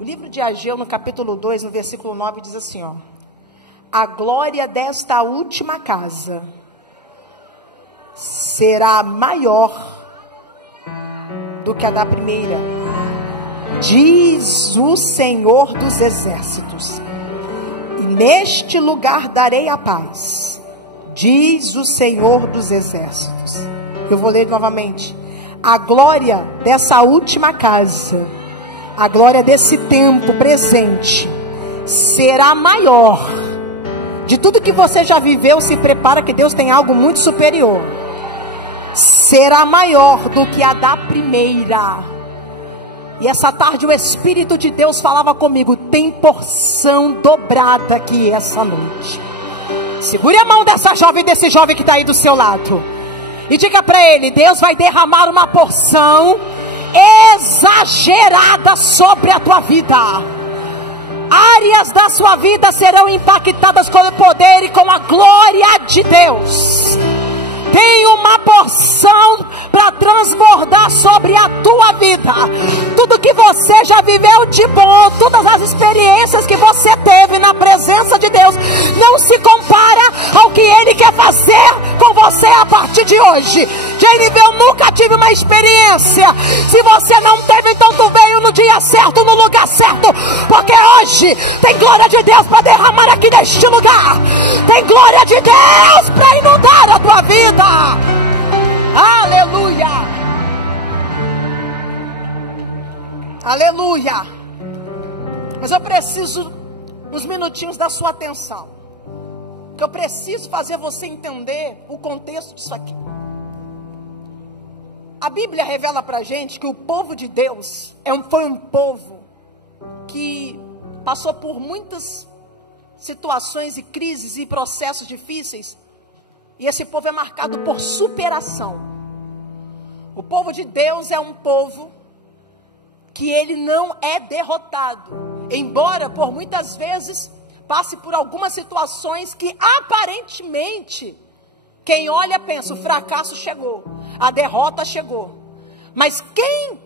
O livro de Ageu, no capítulo 2, no versículo 9, diz assim, ó: a glória desta última casa será maior do que a da primeira, diz o Senhor dos Exércitos. E neste lugar darei a paz, diz o Senhor dos Exércitos. Eu vou ler novamente. A glória dessa última casa, a glória desse tempo presente, será maior. De tudo que você já viveu, se prepara que Deus tem algo muito superior. Será maior do que a da primeira. E essa tarde o Espírito de Deus falava comigo: tem porção dobrada aqui essa noite. Segure a mão dessa jovem, desse jovem que está aí do seu lado, e diga para ele: Deus vai derramar uma porção exagerada sobre a tua vida. Áreas da sua vida serão impactadas com o poder e com a glória de Deus. Tem uma porção para transbordar sobre a tua vida. Tudo que você já viveu de bom, todas as experiências que você teve na presença de Deus, não se compara ao que Ele quer fazer com você a partir de hoje. Jennifer, eu nunca tive uma experiência. Se você não teve, então tu veio no dia certo, no lugar certo, porque hoje tem glória de Deus para derramar aqui neste lugar. Tem glória de Deus para inundar a tua vida. Aleluia, aleluia. Mas eu preciso uns minutinhos da sua atenção, que eu preciso fazer você entender o contexto disso aqui. A Bíblia revela pra gente que o povo de Deus foi um povo que passou por muitas situações e crises e processos difíceis. E esse povo é marcado por superação. O povo de Deus é um povo que ele não é derrotado. Embora por muitas vezes passe por algumas situações que aparentemente quem olha pensa: o fracasso chegou, a derrota chegou. Mas quem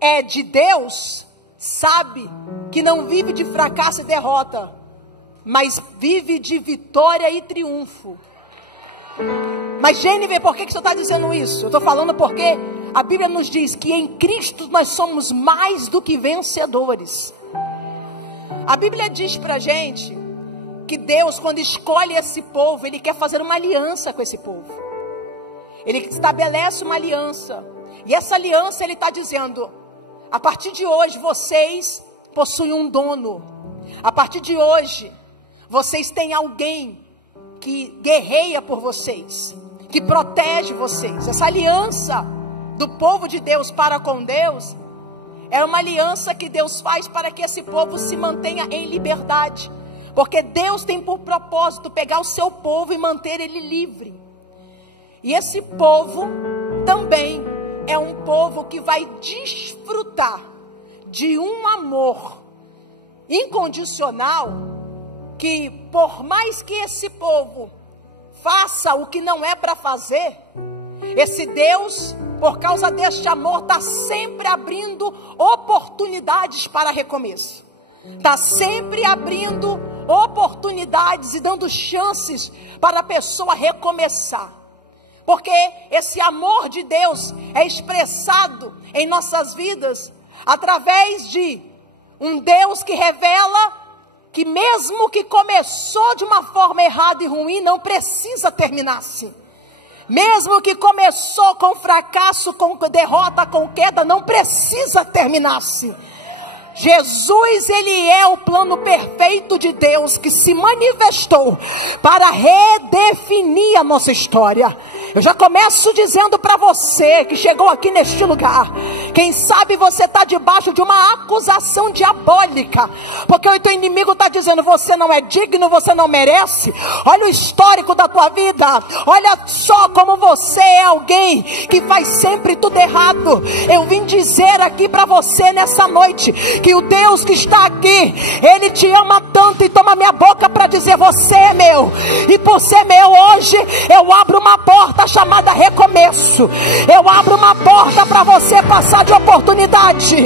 é de Deus sabe que não vive de fracasso e derrota, mas vive de vitória e triunfo. Mas Jennifer, por que você está dizendo isso? Eu estou falando porque a Bíblia nos diz que em Cristo nós somos mais do que vencedores. A Bíblia diz pra gente que Deus, quando escolhe esse povo, Ele quer fazer uma aliança com esse povo. Ele estabelece uma aliança. E essa aliança Ele está dizendo: a partir de hoje vocês possuem um dono. A partir de hoje vocês têm alguém que guerreia por vocês, que protege vocês. Essa aliança do povo de Deus para com Deus é uma aliança que Deus faz para que esse povo se mantenha em liberdade, porque Deus tem por propósito pegar o seu povo e manter ele livre. E esse povo também é um povo que vai desfrutar de um amor incondicional, que por mais que esse povo faça o que não é para fazer, esse Deus, por causa deste amor, está sempre abrindo oportunidades para recomeço. Está sempre abrindo oportunidades e dando chances para a pessoa recomeçar. Porque esse amor de Deus é expressado em nossas vidas através de um Deus que revela que mesmo que começou de uma forma errada e ruim, não precisa terminar assim. Mesmo que começou com fracasso, com derrota, com queda, não precisa terminar assim. Jesus, Ele é o plano perfeito de Deus que se manifestou para redefinir a nossa história. Eu já começo dizendo para você que chegou aqui neste lugar: quem sabe você está debaixo de uma acusação diabólica, porque o teu inimigo está dizendo: você não é digno, você não merece. Olha o histórico da tua vida, olha só como você é alguém que faz sempre tudo errado. Eu vim dizer aqui para você nessa noite que o Deus que está aqui, Ele te ama tanto, e toma minha minha boca para dizer: você é meu. E por ser meu hoje, eu abro uma porta chamada recomeço. Eu abro uma porta para você passar de oportunidade.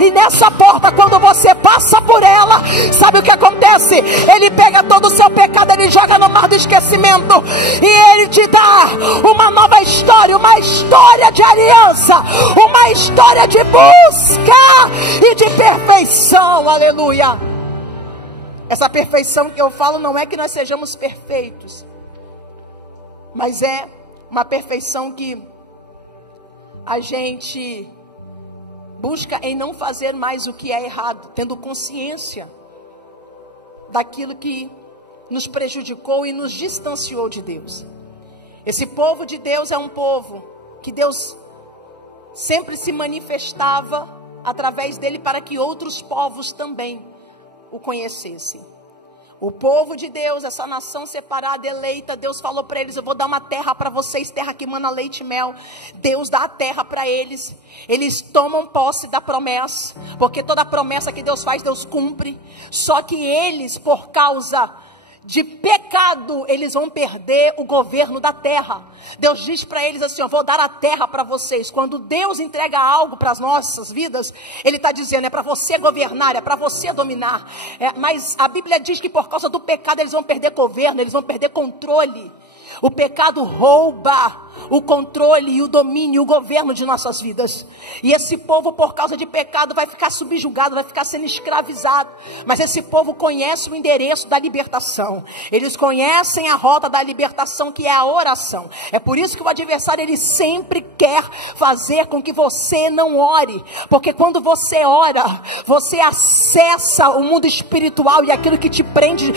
E nessa porta, quando você passa por ela, sabe o que acontece? Ele pega todo o seu pecado, ele joga no mar do esquecimento, e ele te dá uma nova história, uma história de aliança, uma história de busca e de perfeição. Aleluia. Essa perfeição que eu falo não é que nós sejamos perfeitos, mas é uma perfeição que a gente busca em não fazer mais o que é errado, tendo consciência daquilo que nos prejudicou e nos distanciou de Deus. Esse povo de Deus é um povo que Deus sempre se manifestava através dele para que outros povos também o conhecessem. O povo de Deus, essa nação separada, eleita, Deus falou para eles: eu vou dar uma terra para vocês, terra que mana leite e mel. Deus dá a terra para eles. Eles tomam posse da promessa, porque toda promessa que Deus faz, Deus cumpre. Só que eles, por causa de pecado, eles vão perder o governo da terra. Deus diz para eles assim: eu vou dar a terra para vocês. Quando Deus entrega algo para as nossas vidas, Ele está dizendo: é para você governar, é para você dominar. Mas a Bíblia diz que por causa do pecado eles vão perder governo, eles vão perder controle. O pecado rouba o controle e o domínio, o governo de nossas vidas. E esse povo, por causa de pecado, vai ficar subjugado, vai ficar sendo escravizado. Mas esse povo conhece o endereço da libertação. Eles conhecem a rota da libertação, que é a oração. É por isso que o adversário, ele sempre quer fazer com que você não ore. Porque quando você ora, você acessa o mundo espiritual, e aquilo que te prende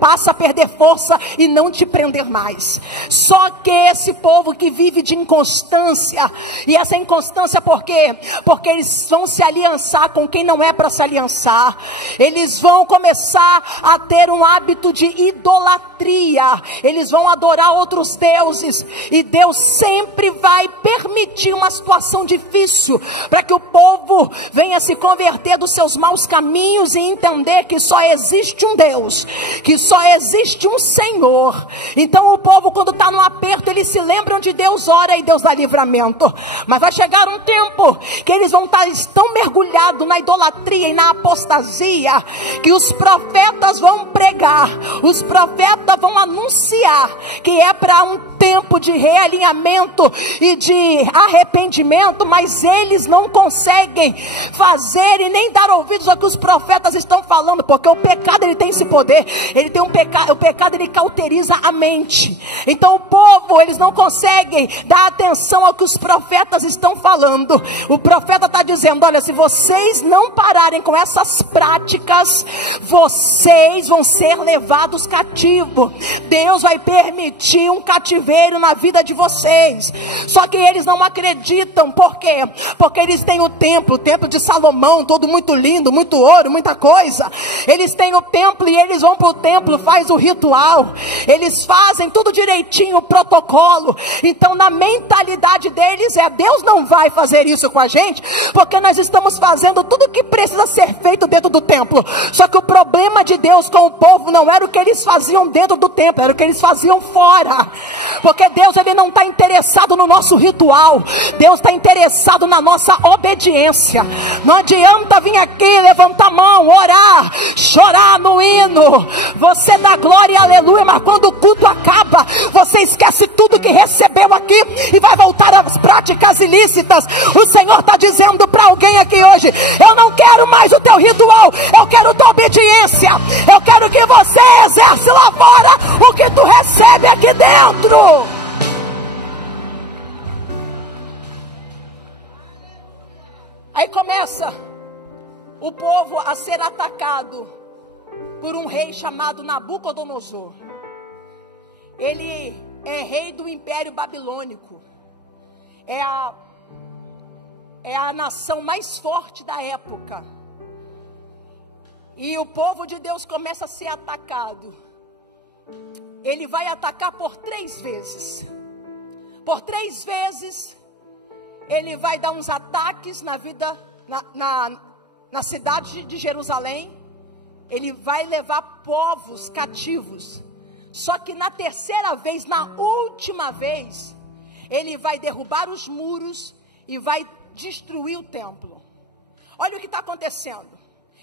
passa a perder força e não te prender mais. Só que esse povo que vive de inconstância, e essa inconstância por quê? Porque eles vão se aliançar com quem não é para se aliançar. Eles vão começar a ter um hábito de idolatria. Eles vão adorar outros deuses, e Deus sempre vai permitir uma situação difícil para que o povo venha se converter dos seus maus caminhos e entender que só existe um Deus, que só existe um Senhor. Então o povo, quando está no aperto, eles se lembram de Deus, ora, e Deus dá livramento. Mas vai chegar um tempo que eles vão estar tão mergulhados na idolatria e na apostasia, que os profetas vão pregar, os profetas vão anunciar que é para um tempo de realinhamento e de arrependimento, mas eles não conseguem fazer e nem dar ouvidos ao que os profetas estão falando, porque o pecado, ele tem esse poder, ele tem o pecado ele cauteriza a mente. Então o povo, eles não conseguem dar atenção ao que os profetas estão falando. O profeta está dizendo: olha, se vocês não pararem com essas práticas, vocês vão ser levados cativos. Deus vai permitir um cativeiro na vida de vocês. Só que eles não acreditam. Por quê? Porque eles têm o templo de Salomão, todo muito lindo, muito ouro, muita coisa. Eles têm o templo, e eles vão para o templo, faz o ritual, eles fazem tudo direitinho, o protocolo. Então na mentalidade deles Deus não vai fazer isso com a gente, porque nós estamos fazendo tudo o que precisa ser feito dentro do templo. Só que o problema de Deus com o povo não era o que eles faziam dentro do templo, era o que eles faziam fora. Porque Deus, ele não está interessado no nosso ritual, Deus está interessado na nossa obediência. Não adianta vir aqui, levantar a mão, orar, chorar no hino, você dá glória e aleluia, mas quando o culto acaba, você esquece tudo que recebeu aqui e vai voltar às práticas ilícitas. O Senhor está dizendo para alguém aqui hoje: eu não quero mais o teu ritual, eu quero tua obediência. Eu quero que você exerce lá fora o que tu recebe aqui dentro. Aí começa o povo a ser atacado por um rei chamado Nabucodonosor. Ele é rei do Império Babilônico. É a nação mais forte da época. E o povo de Deus começa a ser atacado. Ele vai atacar por 3 vezes. Por 3 vezes ele vai dar uns ataques na vida, na cidade de Jerusalém. ele vai levar povos cativos. Só que na terceira vez, na última vez, ele vai derrubar os muros e vai destruir o templo. Olha o que está acontecendo.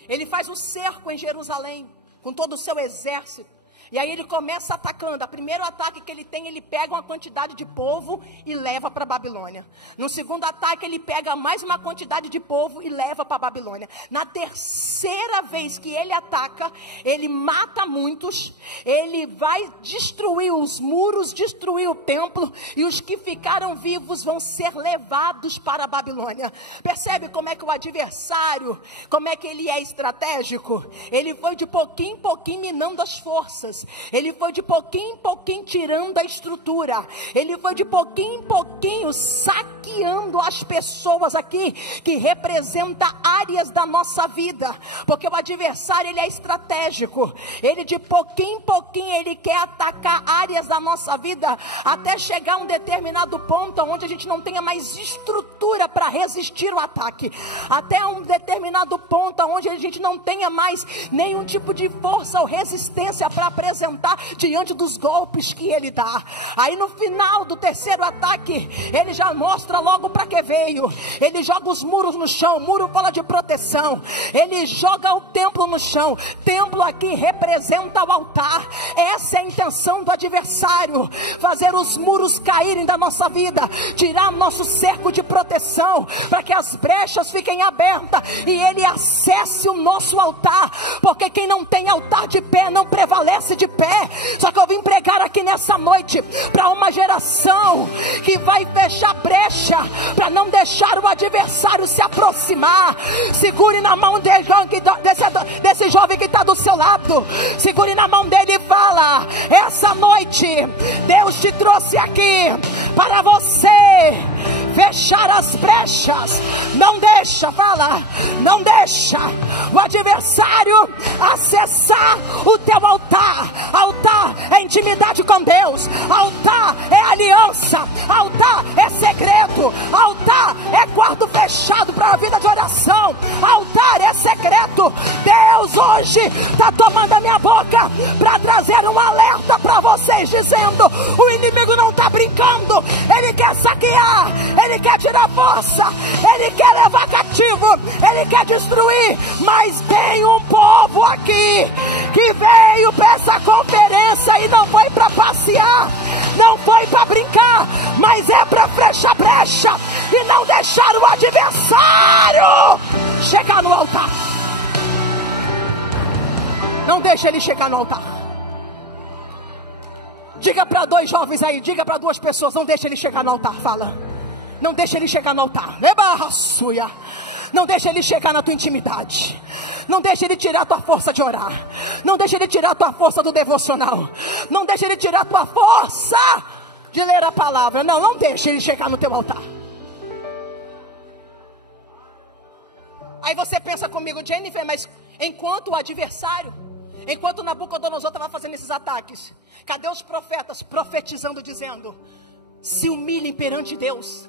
Ele faz um cerco em Jerusalém, com todo o seu exército. E aí ele começa atacando. O primeiro ataque que ele tem, ele pega uma quantidade de povo e leva para a Babilônia. No segundo ataque, ele pega mais uma quantidade de povo e leva para a Babilônia. Na terceira vez que ele ataca, ele mata muitos. Ele vai destruir os muros, destruir o templo. E os que ficaram vivos vão ser levados para a Babilônia. Percebe como é que o adversário, como é que ele é estratégico? Ele foi de pouquinho em pouquinho minando as forças. Ele foi de pouquinho em pouquinho tirando a estrutura. Ele foi de pouquinho em pouquinho saqueando as pessoas aqui que representam áreas da nossa vida. Porque o adversário, ele é estratégico. Ele de pouquinho em pouquinho ele quer atacar áreas da nossa vida até chegar a um determinado ponto onde a gente não tenha mais estrutura para resistir ao ataque. Até um determinado ponto onde a gente não tenha mais nenhum tipo de força ou resistência para apresentar diante dos golpes que ele dá. Aí no final do terceiro ataque, ele já mostra logo para que veio. Ele joga os muros no chão. Muro fala de proteção. Ele joga o templo no chão. Templo aqui representa o altar. Essa é a intenção do adversário, fazer os muros caírem da nossa vida, tirar nosso cerco de proteção, para que as brechas fiquem abertas e ele acesse o nosso altar. Porque quem não tem altar de pé não prevalece de pé. Só que eu vim pregar aqui nessa noite para uma geração que vai fechar brecha para não deixar o adversário se aproximar. Segure na mão desse jovem que está do seu lado. Segure na mão dele e fala: essa noite Deus te trouxe aqui para você fechar as brechas. Não deixa, fala, não deixa o adversário acessar o teu altar. Altar é intimidade com Deus. Altar é aliança. Altar é segredo. Altar é quarto fechado para a vida de oração. Altar é secreto. Deus hoje está tomando a minha boca para trazer um alerta para vocês, dizendo: o inimigo não está brincando. Ele quer saquear. Ele quer tirar força. Ele quer levar cativo. Ele quer destruir. Mas tem um povo aqui que veio para essa conferência e não foi para passear, não foi para brincar, mas é para fechar brecha e não deixar o adversário chegar no altar. Não deixa ele chegar no altar. Diga para dois jovens aí, diga para duas pessoas: não deixa ele chegar no altar. Fala: não deixa ele chegar no altar. Não deixa ele chegar na tua intimidade. Não deixa ele tirar a tua força de orar. Não deixa ele tirar a tua força do devocional. Não deixa ele tirar a tua força de ler a palavra. Não deixa ele chegar no teu altar. Aí você pensa comigo: Jennifer, mas enquanto o adversário, enquanto Nabucodonosor estava fazendo esses ataques, cadê os profetas profetizando, dizendo: se humilhem perante Deus?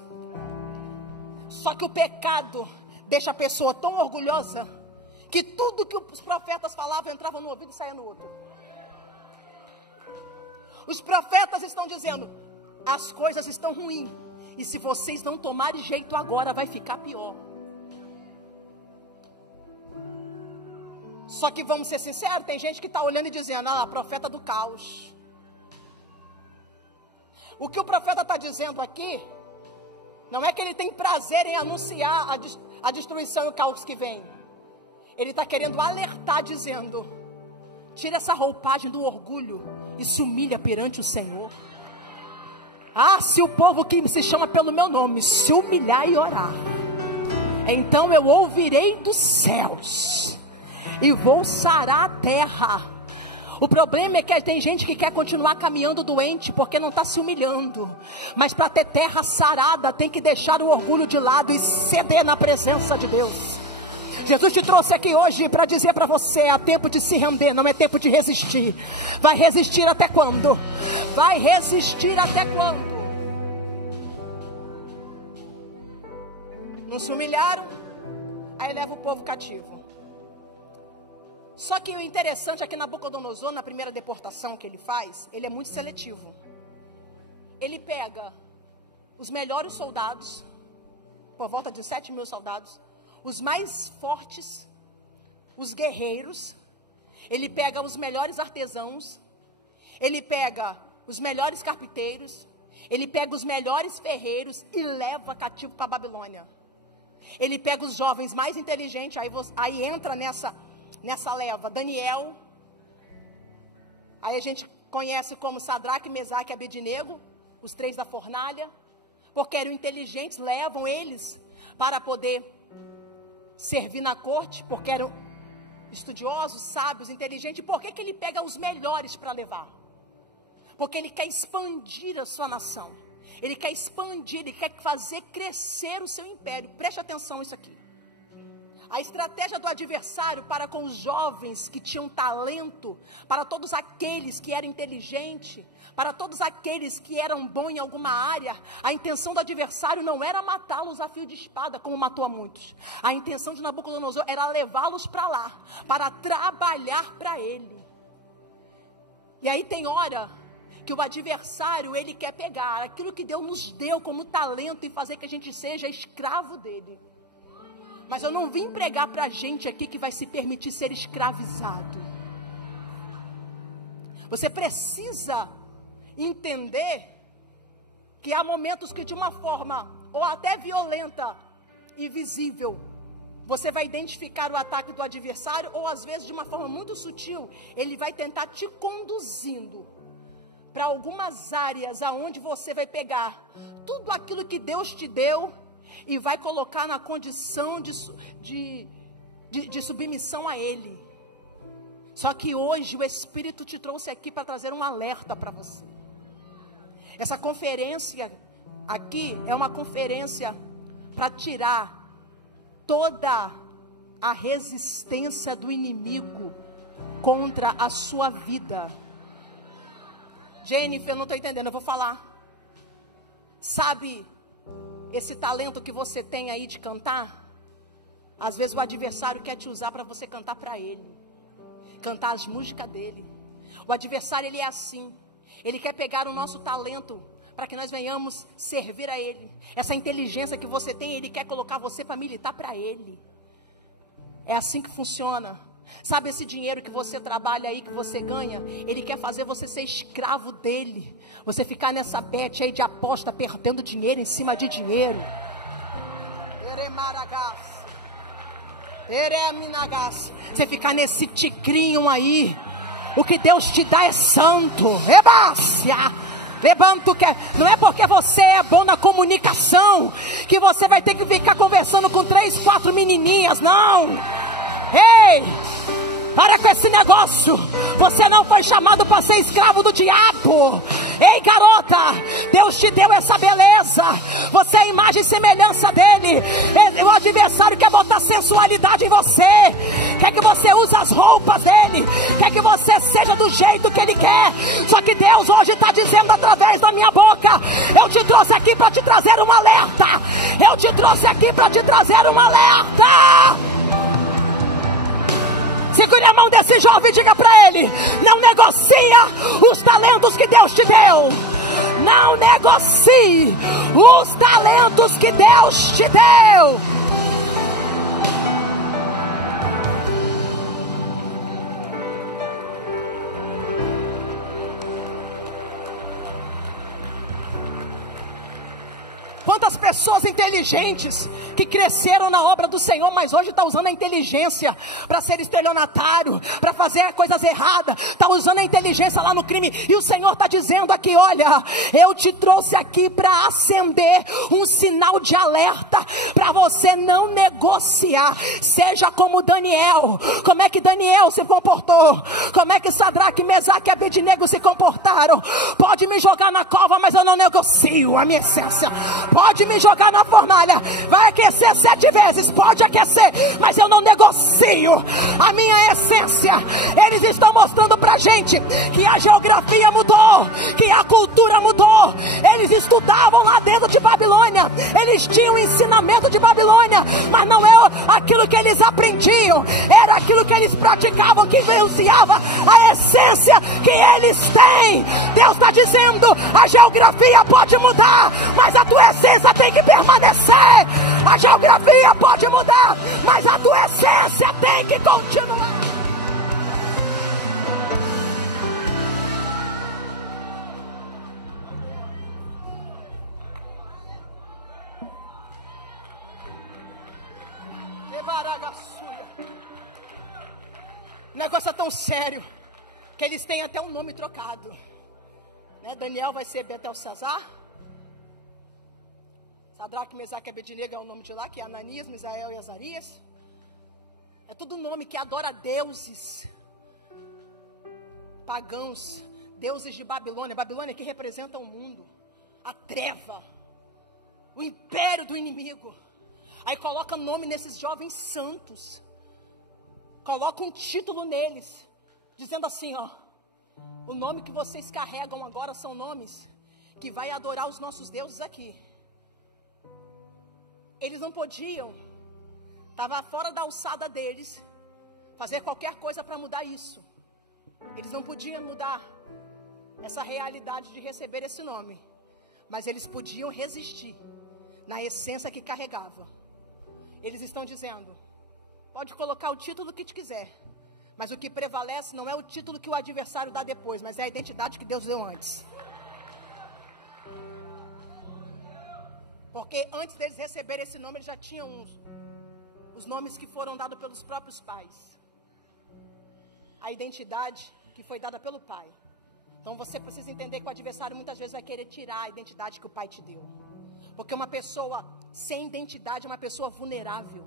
Só que o pecado deixa a pessoa tão orgulhosa que tudo que os profetas falavam entrava no ouvido e saía no outro. Os profetas estão dizendo: as coisas estão ruins, e se vocês não tomarem jeito agora, vai ficar pior. Só que vamos ser sinceros, tem gente que está olhando e dizendo: ah, profeta do caos. O que o profeta está dizendo aqui não é que ele tem prazer em anunciar a destruição e o caos que vem. Ele está querendo alertar, dizendo: tira essa roupagem do orgulho e se humilha perante o Senhor. Ah, se o povo que se chama pelo meu nome se humilhar e orar, então eu ouvirei dos céus e vou sarar a terra. O problema é que tem gente que quer continuar caminhando doente porque não está se humilhando. Mas para ter terra sarada, tem que deixar o orgulho de lado e ceder na presença de Deus. Jesus te trouxe aqui hoje para dizer para você: é tempo de se render, não é tempo de resistir. Vai resistir até quando? Vai resistir até quando? Não se humilharam, aí leva o povo cativo. Só que o interessante é que Nabucodonosor, na primeira deportação que ele faz, ele é muito seletivo. Ele pega os melhores soldados, por volta de 7.000 soldados, os mais fortes, os guerreiros, ele pega os melhores artesãos, ele pega os melhores carpinteiros, ele pega os melhores ferreiros e leva cativo para a Babilônia. Ele pega os jovens mais inteligentes, aí entra nessa leva Daniel, aí a gente conhece como Sadraque, Mesaque e Abednego, os 3 da fornalha, porque eram inteligentes, levam eles para poder servir na corte, porque eram estudiosos, sábios, inteligentes. Por que ele pega os melhores para levar? Porque ele quer expandir a sua nação, ele quer expandir, ele quer fazer crescer o seu império. Preste atenção nisso aqui. A estratégia do adversário para com os jovens que tinham talento, para todos aqueles que eram inteligentes, para todos aqueles que eram bons em alguma área, a intenção do adversário não era matá-los a fio de espada, como matou a muitos. A intenção de Nabucodonosor era levá-los para lá, para trabalhar para ele. E aí tem hora que o adversário, ele quer pegar aquilo que Deus nos deu como talento e fazer que a gente seja escravo dele. Mas eu não vim pregar para a gente aqui que vai se permitir ser escravizado. Você precisa entender que há momentos que de uma forma ou até violenta e visível, você vai identificar o ataque do adversário, ou às vezes de uma forma muito sutil, ele vai tentar te conduzindo para algumas áreas aonde você vai pegar tudo aquilo que Deus te deu e vai colocar na condição de submissão a Ele. Só que hoje o Espírito te trouxe aqui para trazer um alerta para você. Essa conferência aqui é uma conferência para tirar toda a resistência do inimigo contra a sua vida. Jennifer, eu não estou entendendo, eu vou falar. Sabe esse talento que você tem aí de cantar? Às vezes o adversário quer te usar para você cantar para ele, cantar as músicas dele. O adversário, ele é assim. Ele quer pegar o nosso talento para que nós venhamos servir a ele. Essa inteligência que você tem, ele quer colocar você para militar para ele. É assim que funciona. Sabe esse dinheiro que você trabalha aí, que você ganha? Ele quer fazer você ser escravo dele. Você ficar nessa bet aí de aposta, perdendo dinheiro em cima de dinheiro. Você ficar nesse tigrinho aí. O que Deus te dá é santo. Não é porque você é bom na comunicação que você vai ter que ficar conversando com 3, 4 menininhas, não. Ei, para com esse negócio. Você não foi chamado para ser escravo do diabo. Ei, garota, Deus te deu essa beleza. Você é a imagem e semelhança dele. O adversário quer botar sensualidade em você, quer que você use as roupas dele, quer que você seja do jeito que ele quer. Só que Deus hoje está dizendo através da minha boca: eu te trouxe aqui para te trazer um alerta. Eu te trouxe aqui para te trazer um alerta. Segure a mão desse jovem e diga para ele: não negocia os talentos que Deus te deu. Não negocie os talentos que Deus te deu. Quantas pessoas inteligentes que cresceram na obra do Senhor, mas hoje está usando a inteligência para ser estelionatário, para fazer coisas erradas, está usando a inteligência lá no crime. E o Senhor está dizendo aqui: olha, eu te trouxe aqui para acender um sinal de alerta, para você não negociar. Seja como Daniel. Como é que Daniel se comportou? Como é que Sadraque, Mesaque e Abednego se comportaram? Pode me jogar na cova, mas eu não negocio a minha essência. Pode pode me jogar na fornalha, vai aquecer 7 vezes, pode aquecer, mas eu não negocio a minha essência. Eles estão mostrando pra gente que a geografia mudou, que a cultura mudou. Eles estudavam lá dentro de Babilônia, eles tinham o ensinamento de Babilônia, mas não é aquilo que eles aprendiam, era aquilo que eles praticavam, que influenciava a essência que eles têm. Deus está dizendo, a geografia pode mudar, mas a tua essência tem que permanecer. A geografia pode mudar, mas a tua essência tem que continuar. O negócio é tão sério que eles têm até um nome trocado, né? Daniel vai ser Beltesazar, Sadraque, Mesaque e Abednego é o nome de lá, que é Ananias, Misael e Azarias. É tudo nome que adora deuses pagãos, deuses de Babilônia. Babilônia que representa o mundo, a treva, o império do inimigo. Aí coloca nome nesses jovens santos, coloca um título neles, dizendo assim, ó, o nome que vocês carregam agora são nomes que vai adorar os nossos deuses aqui. Eles não podiam, estava fora da alçada deles, fazer qualquer coisa para mudar isso. Eles não podiam mudar essa realidade de receber esse nome, mas eles podiam resistir na essência que carregava. Eles estão dizendo, pode colocar o título que te quiser, mas o que prevalece não é o título que o adversário dá depois, mas é a identidade que Deus deu antes. Porque antes deles receberem esse nome, eles já tinham os nomes que foram dados pelos próprios pais. A identidade que foi dada pelo pai. Então você precisa entender que o adversário muitas vezes vai querer tirar a identidade que o pai te deu. Porque uma pessoa sem identidade é uma pessoa vulnerável.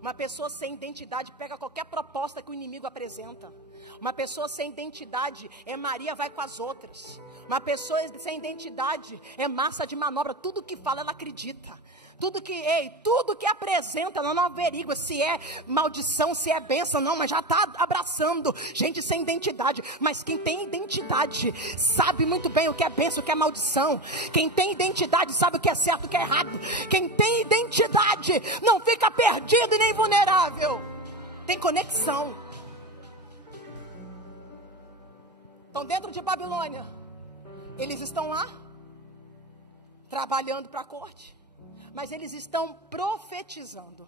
Uma pessoa sem identidade pega qualquer proposta que o inimigo apresenta. Uma pessoa sem identidade é Maria vai com as outras. Uma pessoa sem identidade é massa de manobra. Tudo que fala ela acredita. Tudo que apresenta, ela não averigua se é maldição, se é bênção, não, mas já está abraçando gente sem identidade. Mas quem tem identidade sabe muito bem o que é bênção, o que é maldição. Quem tem identidade sabe o que é certo, o que é errado. Quem tem identidade não fica perdido e nem vulnerável. Tem conexão. Então dentro de Babilônia, eles estão lá, trabalhando para a corte. Mas eles estão profetizando.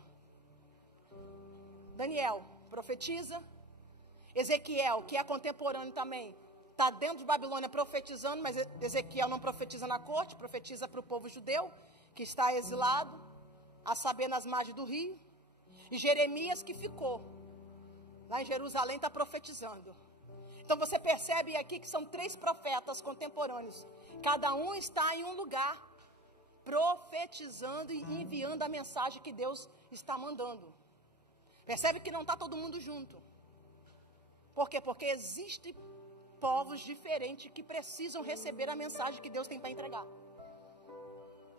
Daniel profetiza. Ezequiel, que é contemporâneo também, está dentro de Babilônia profetizando, mas Ezequiel não profetiza na corte, profetiza para o povo judeu, que está exilado, a saber, nas margens do rio. E Jeremias, que ficou lá em Jerusalém, está profetizando. Então você percebe aqui que são 3 profetas contemporâneos. Cada um está em um lugar, profetizando e enviando a mensagem que Deus está mandando. Percebe que não está todo mundo junto. Por quê? Porque existem povos diferentes que precisam receber a mensagem que Deus tem para entregar.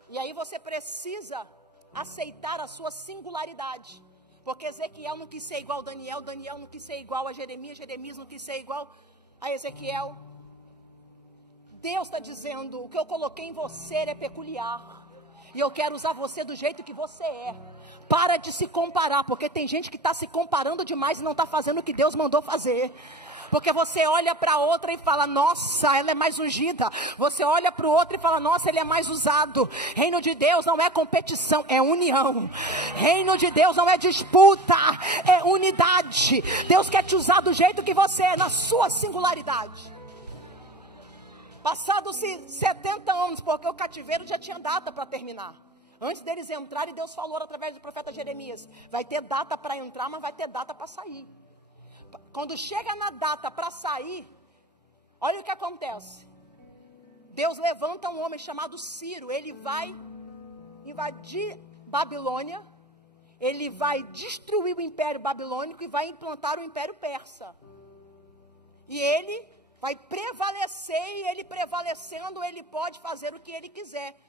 E aí você precisa aceitar a sua singularidade. Porque Ezequiel não quis ser igual a Daniel, Daniel não quis ser igual a Jeremias, Jeremias não quis ser igual a Ezequiel. Deus está dizendo, o que eu coloquei em você é peculiar. E eu quero usar você do jeito que você é. Para de se comparar, porque tem gente que está se comparando demais e não está fazendo o que Deus mandou fazer. Porque você olha para outra e fala, nossa, ela é mais ungida. Você olha para o outro e fala, nossa, ele é mais usado. Reino de Deus não é competição, é união. Reino de Deus não é disputa, é unidade. Deus quer te usar do jeito que você é, na sua singularidade. Passados-se 70 anos, porque o cativeiro já tinha data para terminar. Antes deles entrarem, Deus falou através do profeta Jeremias, vai ter data para entrar, mas vai ter data para sair. Quando chega na data para sair, olha o que acontece. Deus levanta um homem chamado Ciro, ele vai invadir Babilônia, ele vai destruir o império babilônico e vai implantar o império persa. E ele vai prevalecer, e ele prevalecendo, ele pode fazer o que ele quiser.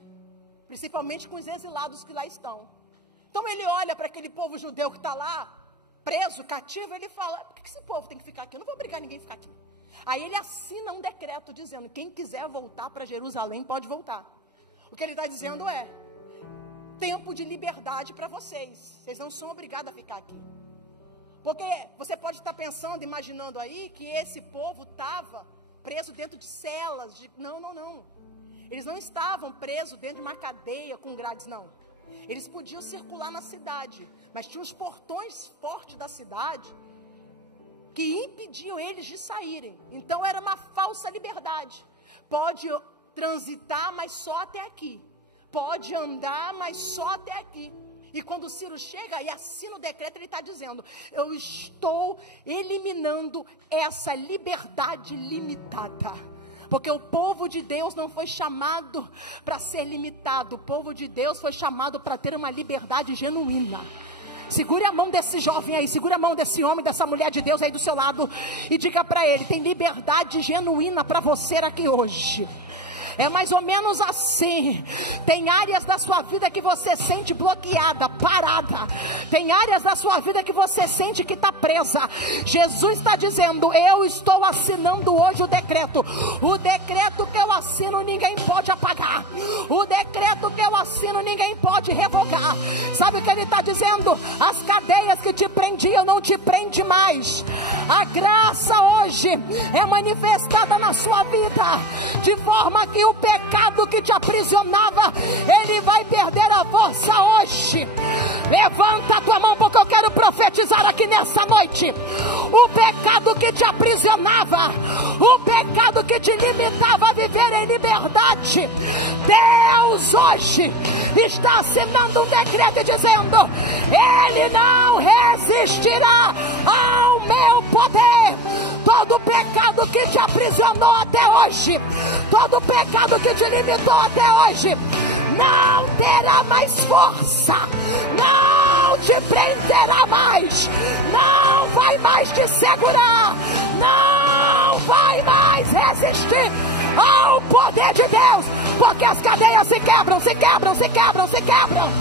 principalmente com os exilados que lá estão. Então ele olha para aquele povo judeu que está lá, preso, cativo, ele fala, por que esse povo tem que ficar aqui? Eu não vou obrigar ninguém a ficar aqui. Aí ele assina um decreto dizendo, quem quiser voltar para Jerusalém pode voltar. O que ele está dizendo é, tempo de liberdade para vocês. Vocês não são obrigados a ficar aqui. Porque você pode estar pensando, imaginando aí, que esse povo estava preso dentro de celas. Não. Eles não estavam presos dentro de uma cadeia com grades, não. Eles podiam circular na cidade, mas tinha os portões fortes da cidade que impediam eles de saírem. Então era uma falsa liberdade. Pode transitar, mas só até aqui. Pode andar, mas só até aqui. E quando o Ciro chega e assina o decreto, ele está dizendo, eu estou eliminando essa liberdade limitada. Porque o povo de Deus não foi chamado para ser limitado. O povo de Deus foi chamado para ter uma liberdade genuína. Segure a mão desse jovem aí, segure a mão desse homem, dessa mulher de Deus aí do seu lado e diga para ele, tem liberdade genuína para você aqui hoje. É mais ou menos assim. Tem áreas da sua vida que você sente bloqueada, parada. Tem áreas da sua vida que você sente que está presa. Jesus está dizendo, eu estou assinando hoje o decreto. O decreto que eu assino ninguém pode apagar. O decreto que eu assino ninguém pode revogar. Sabe o que ele está dizendo? As cadeias que te prendiam não te prende mais. A graça hoje é manifestada na sua vida, de forma que o pecado que te aprisionava, ele vai perder a força hoje. Levanta a tua mão, porque eu quero profetizar aqui nessa noite. O pecado que te aprisionava, o pecado que te limitava a viver em liberdade, Deus hoje está assinando um decreto dizendo, ele não resistirá ao meu poder. Todo pecado que te aprisionou até hoje, todo pecado que te limitou até hoje, não terá mais força, não te prenderá mais, não vai mais te segurar, não vai mais resistir ao poder de Deus, porque as cadeias se quebram, se quebram, se quebram, se quebram.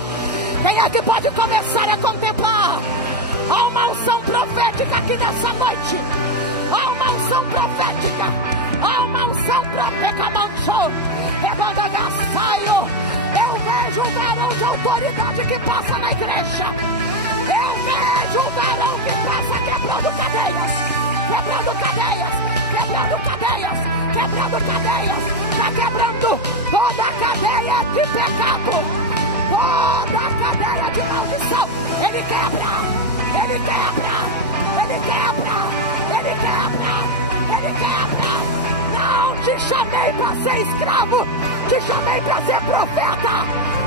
Quem é que pode começar a contemplar? Há uma unção profética aqui nessa noite. Há uma unção profética. Há uma unção profética. Eu vejo um varão de autoridade que passa na igreja. Eu vejo um varão que passa quebrando cadeias. Quebrando cadeias. Quebrando cadeias. Quebrando cadeias. Está quebrando toda a cadeia de pecado. Toda a cadeia de maldição. Ele quebra. Ele quebra, ele quebra, ele quebra, ele quebra. Não te chamei para ser escravo, te chamei para ser profeta.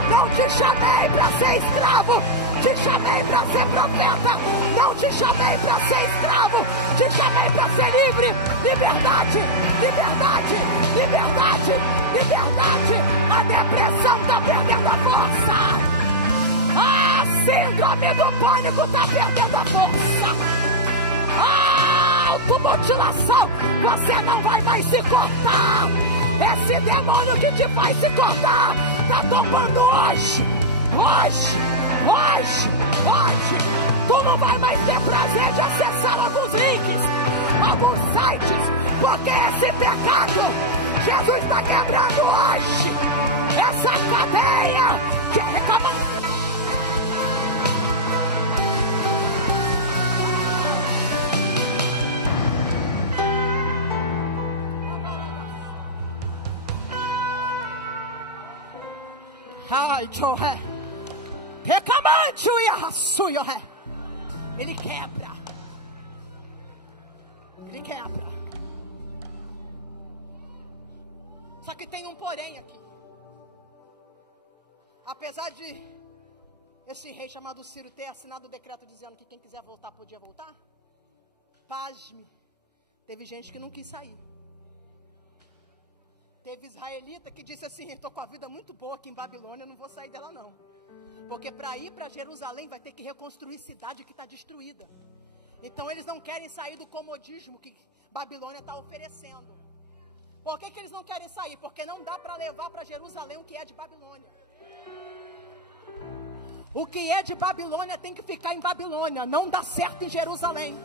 Não te chamei para ser escravo, te chamei para ser profeta. Não te chamei para ser escravo, te chamei para ser livre. Liberdade, liberdade, liberdade, liberdade. A depressão está perdendo a força. A síndrome do pânico está perdendo a força. A automutilação, você não vai mais se cortar. Esse demônio que te faz se cortar está tombando hoje. Hoje, hoje, hoje. Tu não vai mais ter prazer de acessar alguns links, alguns sites, porque esse pecado Jesus está quebrando hoje. Essa cadeia de reclamação. Ai, Joé, reclamante o Iaçu, Joé. Ele quebra. Ele quebra. Só que tem um porém aqui. Apesar de esse rei chamado Ciro ter assinado o decreto dizendo que quem quiser voltar podia voltar, pasme, teve gente que não quis sair. Teve israelita que disse assim, estou com a vida muito boa aqui em Babilônia, não vou sair dela não. Porque para ir para Jerusalém vai ter que reconstruir cidade que está destruída. Então eles não querem sair do comodismo que Babilônia está oferecendo. Por que eles não querem sair? Porque não dá para levar para Jerusalém o que é de Babilônia. O que é de Babilônia tem que ficar em Babilônia, não dá certo em Jerusalém.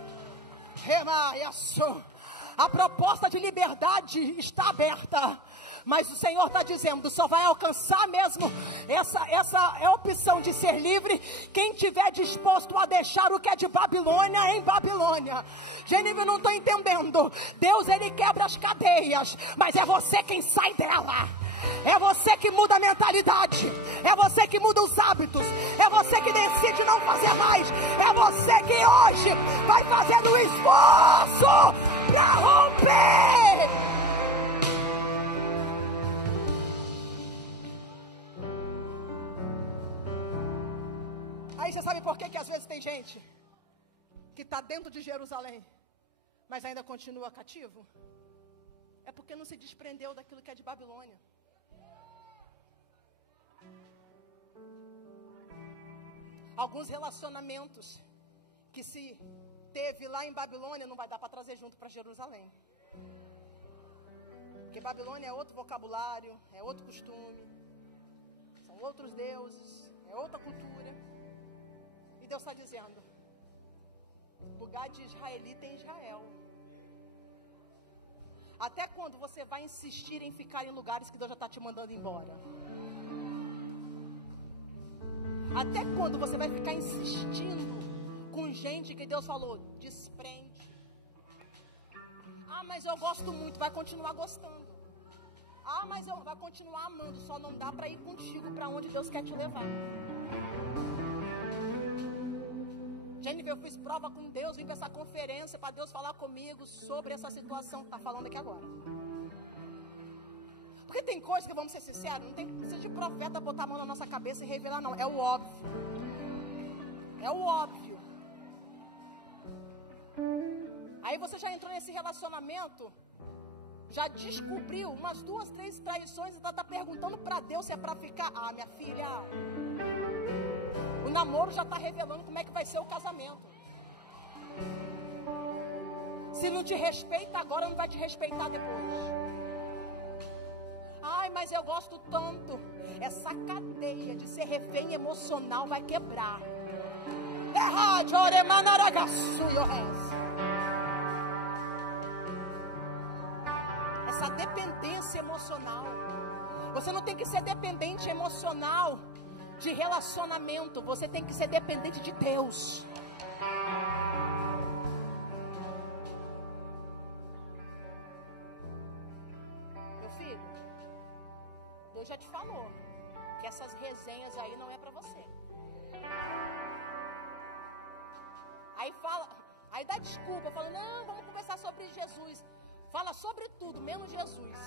A proposta de liberdade está aberta, mas o Senhor está dizendo, só vai alcançar mesmo essa é a opção de ser livre quem tiver disposto a deixar o que é de Babilônia em Babilônia. Genive, não estou entendendo. Deus, ele quebra as cadeias, mas é você quem sai dela. É você que muda a mentalidade, é você que muda os hábitos, é você que decide não fazer mais, é você que hoje vai fazendo o esforço para romper. Aí você sabe por que às vezes tem gente que está dentro de Jerusalém, mas ainda continua cativo? É porque não se desprendeu daquilo que é de Babilônia. Alguns relacionamentos que se teve lá em Babilônia não vai dar para trazer junto para Jerusalém. Porque Babilônia é outro vocabulário, é outro costume, são outros deuses, é outra cultura. E Deus está dizendo, lugar de israelita é Israel. Até quando você vai insistir em ficar em lugares que Deus já está te mandando embora? Até quando você vai ficar insistindo com gente que Deus falou, desprende? Ah, mas eu gosto muito, vai continuar gostando. Ah, mas vai continuar amando, só não dá para ir contigo para onde Deus quer te levar. Jennifer, eu fiz prova com Deus, vim para essa conferência para Deus falar comigo sobre essa situação que está falando aqui agora. Porque tem coisas que, vamos ser sinceros, não tem precisa de profeta botar a mão na nossa cabeça e revelar, não. É o óbvio. É o óbvio. Aí você já entrou nesse relacionamento, já descobriu umas 2, 3 traições e está perguntando para Deus se é para ficar. Ah, minha filha, o namoro já está revelando como é que vai ser o casamento. Se não te respeita agora, não vai te respeitar depois. Ai, mas eu gosto tanto. Essa cadeia de ser refém emocional vai quebrar. Essa dependência emocional. Você não tem que ser dependente emocional de relacionamento. Você tem que ser dependente de Deus. Meu filho, Deus já te falou que essas resenhas aí não é para você. Aí dá desculpa, fala, não, vamos conversar sobre Jesus. Fala sobre tudo, menos Jesus.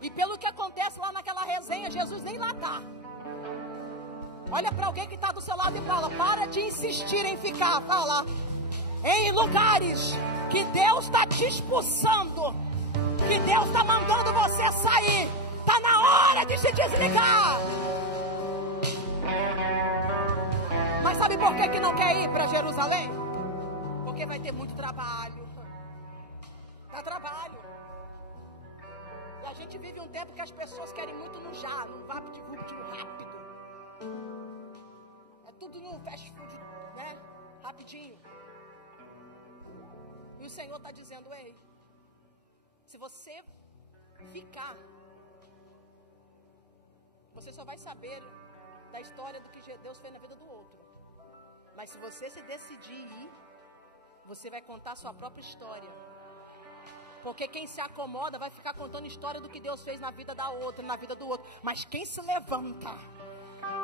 E pelo que acontece lá naquela resenha, Jesus nem lá está. Olha para alguém que está do seu lado e fala, para de insistir em ficar, fala, em lugares que Deus está te expulsando, que Deus está mandando você sair. Está na hora de se desligar. Mas sabe por que não quer ir para Jerusalém? Porque vai ter muito trabalho. Dá trabalho. E a gente vive um tempo que as pessoas querem muito no já, no vapt-vupt, no rápido. É tudo no fast food, né? Rapidinho. E o Senhor está dizendo, ei, se você ficar, você só vai saber da história do que Deus fez na vida do outro. Mas se você se decidir ir, você vai contar a sua própria história. Porque quem se acomoda vai ficar contando história do que Deus fez na vida da outra, na vida do outro. Mas quem se levanta,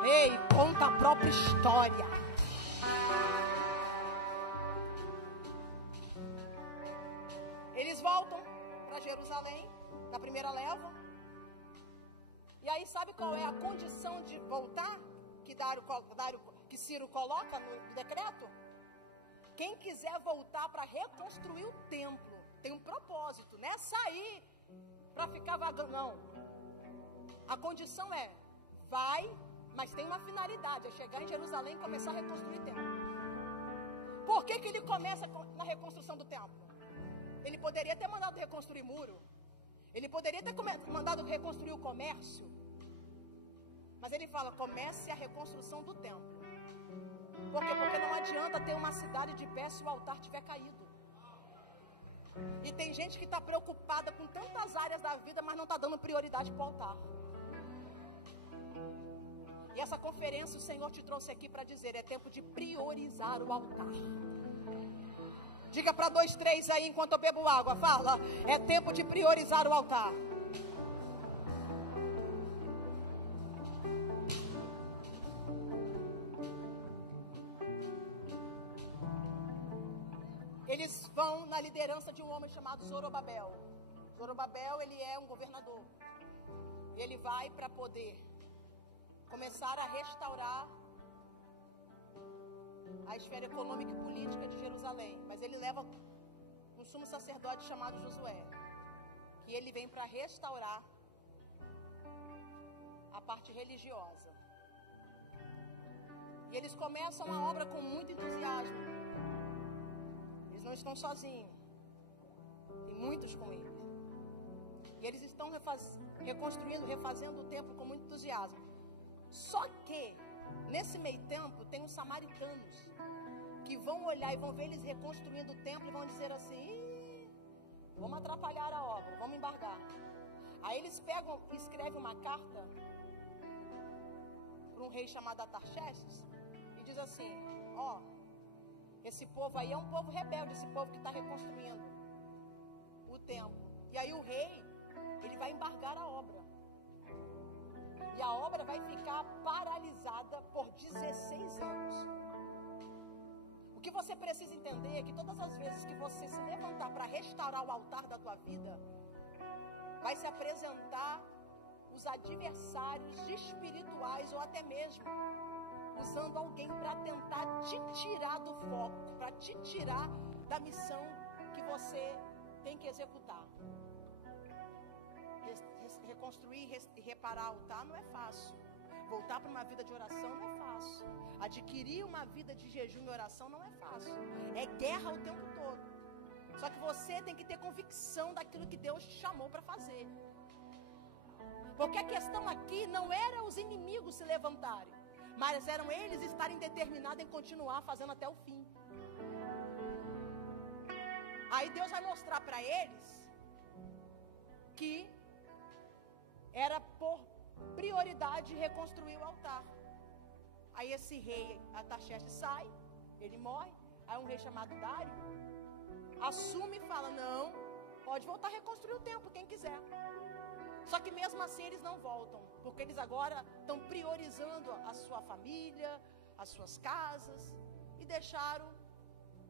ei, conta a própria história. Eles voltam para Jerusalém, na primeira leva. E aí sabe qual é a condição de voltar? Que Ciro coloca no decreto? Quem quiser voltar para reconstruir o templo, tem um propósito, não é sair para ficar vagando, não. A condição é, vai, mas tem uma finalidade, é chegar em Jerusalém e começar a reconstruir o templo. Por que ele começa na reconstrução do templo? Ele poderia ter mandado reconstruir muro, ele poderia ter mandado reconstruir o comércio, mas ele fala, comece a reconstrução do templo. Por quê? Porque não adianta ter uma cidade de pé se o altar estiver caído. E tem gente que está preocupada com tantas áreas da vida, mas não está dando prioridade para o altar. E essa conferência o Senhor te trouxe aqui para dizer: é tempo de priorizar o altar. Diga para 2, 3 aí enquanto eu bebo água. Fala: é tempo de priorizar o altar. Eles vão na liderança de um homem chamado Zorobabel. Zorobabel, ele é um governador. E ele vai para poder começar a restaurar a esfera econômica e política de Jerusalém. Mas ele leva um sumo sacerdote chamado Josué, que ele vem para restaurar a parte religiosa. E eles começam a obra com muito entusiasmo. Eles não estão sozinhos. Tem muitos com eles. E eles estão reconstruindo, refazendo o templo com muito entusiasmo. Só que, nesse meio tempo, tem os samaritanos que vão olhar e vão ver eles reconstruindo o templo e vão dizer assim: vamos atrapalhar a obra, vamos embargar. Aí eles pegam e escrevem uma carta para um rei chamado Artaxerxes e diz assim: ó, esse povo aí é um povo rebelde, esse povo que está reconstruindo o templo. E aí o rei, ele vai embargar a obra. E a obra vai ficar paralisada por 16 anos. O que você precisa entender é que todas as vezes que você se levantar para restaurar o altar da tua vida, vai se apresentar os adversários espirituais ou até mesmo usando alguém para tentar te tirar do foco, para te tirar da missão que você tem que executar. Reconstruir e reparar o altar não é fácil. Voltar para uma vida de oração não é fácil. Adquirir uma vida de jejum e oração não é fácil. É guerra o tempo todo. Só que você tem que ter convicção daquilo que Deus te chamou para fazer. Porque a questão aqui não era os inimigos se levantarem, mas eram eles estarem determinados em continuar fazendo até o fim. Aí Deus vai mostrar para eles que era por prioridade reconstruir o altar. Aí esse rei Artaxerxes sai, ele morre. Aí um rei chamado Dário assume e fala: não, pode voltar a reconstruir o templo, quem quiser. Só que mesmo assim eles não voltam, porque eles agora estão priorizando a sua família, as suas casas, e deixaram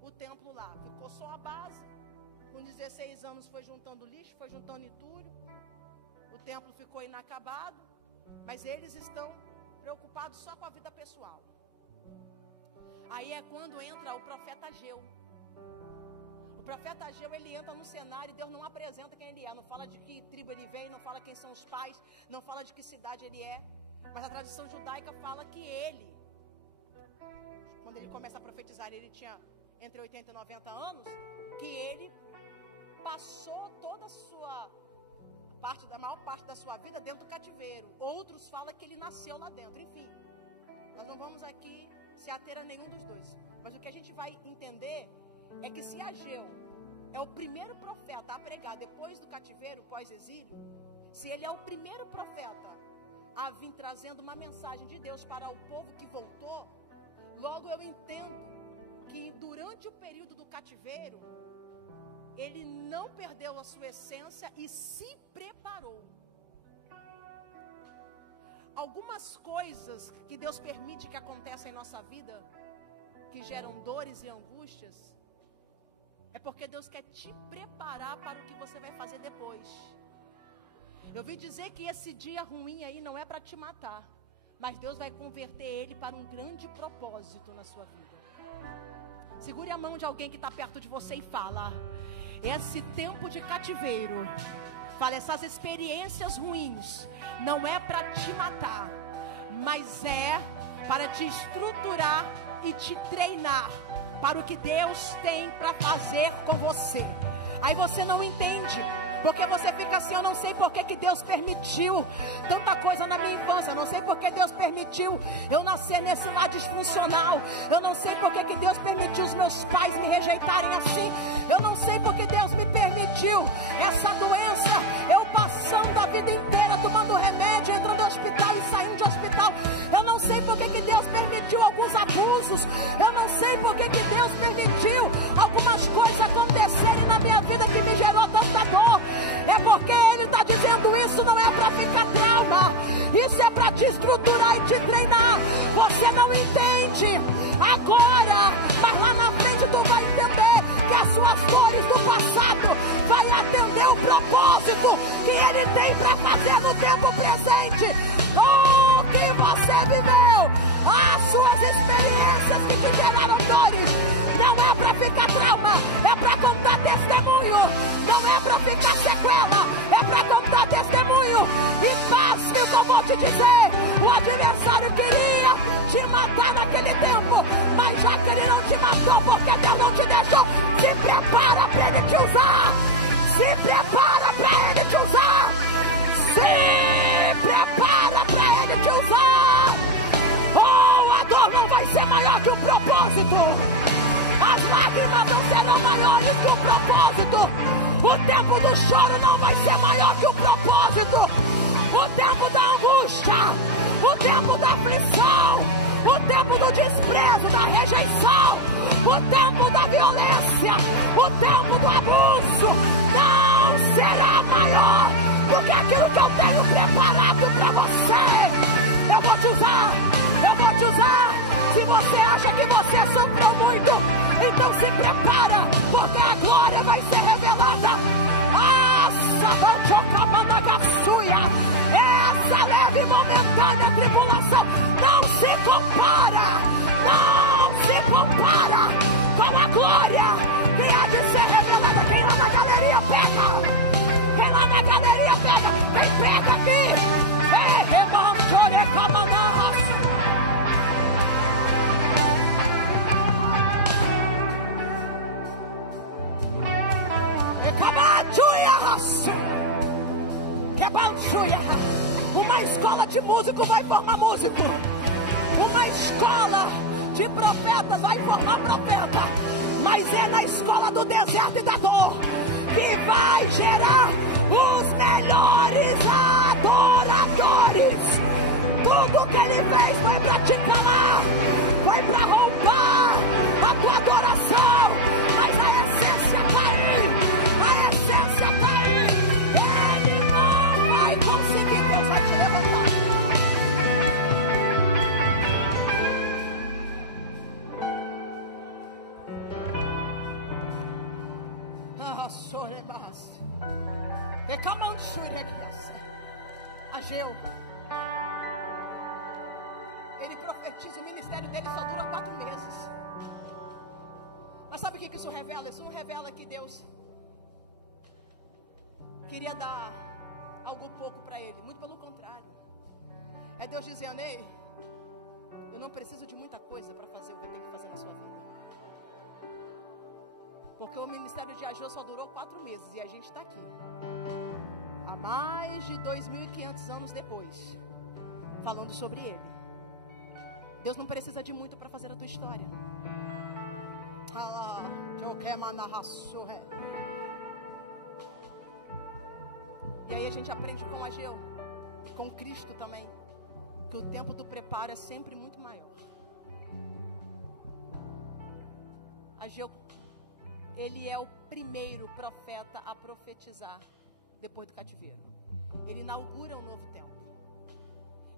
o templo lá. Ficou só a base. Com 16 anos foi juntando lixo, foi juntando entulho. O templo ficou inacabado, mas eles estão preocupados só com a vida pessoal. Aí é quando entra o profeta Ageu. O profeta Ageu, ele entra no cenário e Deus não apresenta quem ele é. Não fala de que tribo ele vem, não fala quem são os pais, não fala de que cidade ele é. Mas a tradição judaica fala que ele, quando ele começa a profetizar, ele tinha entre 80 e 90 anos, que ele passou toda a sua a maior parte da sua vida dentro do cativeiro. Outros falam que ele nasceu lá dentro. Enfim, nós não vamos aqui se ater a nenhum dos dois. Mas o que a gente vai entender é que se Ageu é o primeiro profeta a pregar depois do cativeiro, pós-exílio, se ele é o primeiro profeta a vir trazendo uma mensagem de Deus para o povo que voltou, logo eu entendo que durante o período do cativeiro, ele não perdeu a sua essência e se preparou. Algumas coisas que Deus permite que aconteçam em nossa vida, que geram dores e angústias, é porque Deus quer te preparar para o que você vai fazer depois. Eu vi dizer que esse dia ruim aí não é para te matar, mas Deus vai converter ele para um grande propósito na sua vida. Segure a mão de alguém que está perto de você e fala: esse tempo de cativeiro, fala, essas experiências ruins não é para te matar, mas é para te estruturar e te treinar para o que Deus tem para fazer com você. Aí você não entende, Porque você fica assim: eu não sei por que Deus permitiu tanta coisa na minha infância. Eu não sei por que Deus permitiu eu nascer nesse lar disfuncional. Eu não sei por que Deus permitiu os meus pais me rejeitarem assim. Eu não sei por que Deus me permitiu essa doença. Eu passando a vida inteira tomando remédio, entrando no hospital e saindo de hospital. Eu não sei por que Deus permitiu alguns abusos. Eu não sei por que Deus permitiu algumas coisas acontecerem na minha vida que me gerou tanta dor. É porque Ele está dizendo: isso não é para ficar trauma, isso é para te estruturar e te treinar. Você não entende agora, mas lá na frente tu vai entender que as suas dores do passado vai atender o propósito que Ele tem para fazer no tempo presente. O que você viveu, as suas experiências que te geraram dores, não é para ficar trauma, é para contar testemunho. Não é para ficar sequela, é para contar testemunho. E pasme o que eu vou te dizer: o adversário queria te matar naquele tempo, mas já que ele não te matou, porque Deus não te deixou, se prepara para Ele te usar. Se prepara para Ele te usar. Se prepara para Ele te usar. Oh, a dor não vai ser maior que o propósito. As lágrimas não serão maiores que o propósito. O tempo do choro não vai ser maior que o propósito. O tempo da angústia, o tempo da aflição, o tempo do desprezo, da rejeição, o tempo da violência, o tempo do abuso não será maior do que aquilo que eu tenho preparado para você. Eu vou te usar, eu vou te usar. Se você acha que você sofreu muito, então se prepara, porque a glória vai ser revelada. Essa leve e momentânea tribulação não se compara com a glória que há de ser revelada. Quem lá na galeria pega, quem lá na galeria pega, quem pega aqui. Uma escola de músico vai formar músico. Uma escola de profeta vai formar profeta. Mas é na escola do deserto e da dor que vai gerar os melhores adoradores. Tudo que Ele fez foi para te calar, foi para roubar a tua adoração. Mas a essência está aí, a essência está aí. Ele não vai conseguir, Deus vai te levantar. Ageu, ele profetiza, o ministério dele só dura 4 meses. Mas sabe o que isso revela? Isso não revela que Deus queria dar algo pouco para ele. Muito pelo contrário. É Deus dizendo: ei, eu não preciso de muita coisa para fazer o que eu tenho que fazer na sua vida. Porque o ministério de Ageu só durou 4 meses e a gente está aqui há mais de 2.500 anos depois, falando sobre ele. Deus não precisa de muito para fazer a tua história. E aí a gente aprende com Ageu, com Cristo também, que o tempo do preparo é sempre muito maior. Ageu, ele é o primeiro profeta a profetizar depois do cativeiro. Ele inaugura um novo tempo.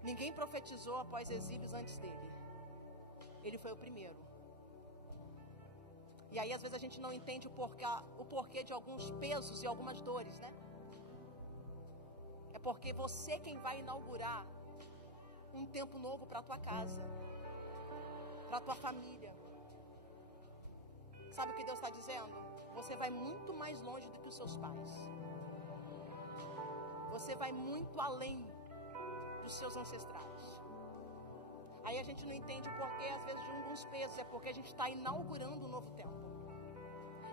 Ninguém profetizou após exílios antes dele. Ele foi o primeiro. E aí às vezes a gente não entende o porquê de alguns pesos e algumas dores, né? É porque você quem vai inaugurar um tempo novo para a tua casa, para a tua família. Sabe o que Deus está dizendo? Você vai muito mais longe do que os seus pais. Você vai muito além dos seus ancestrais. Aí a gente não entende o porquê, às vezes, de alguns pesos. É porque a gente está inaugurando um novo tempo.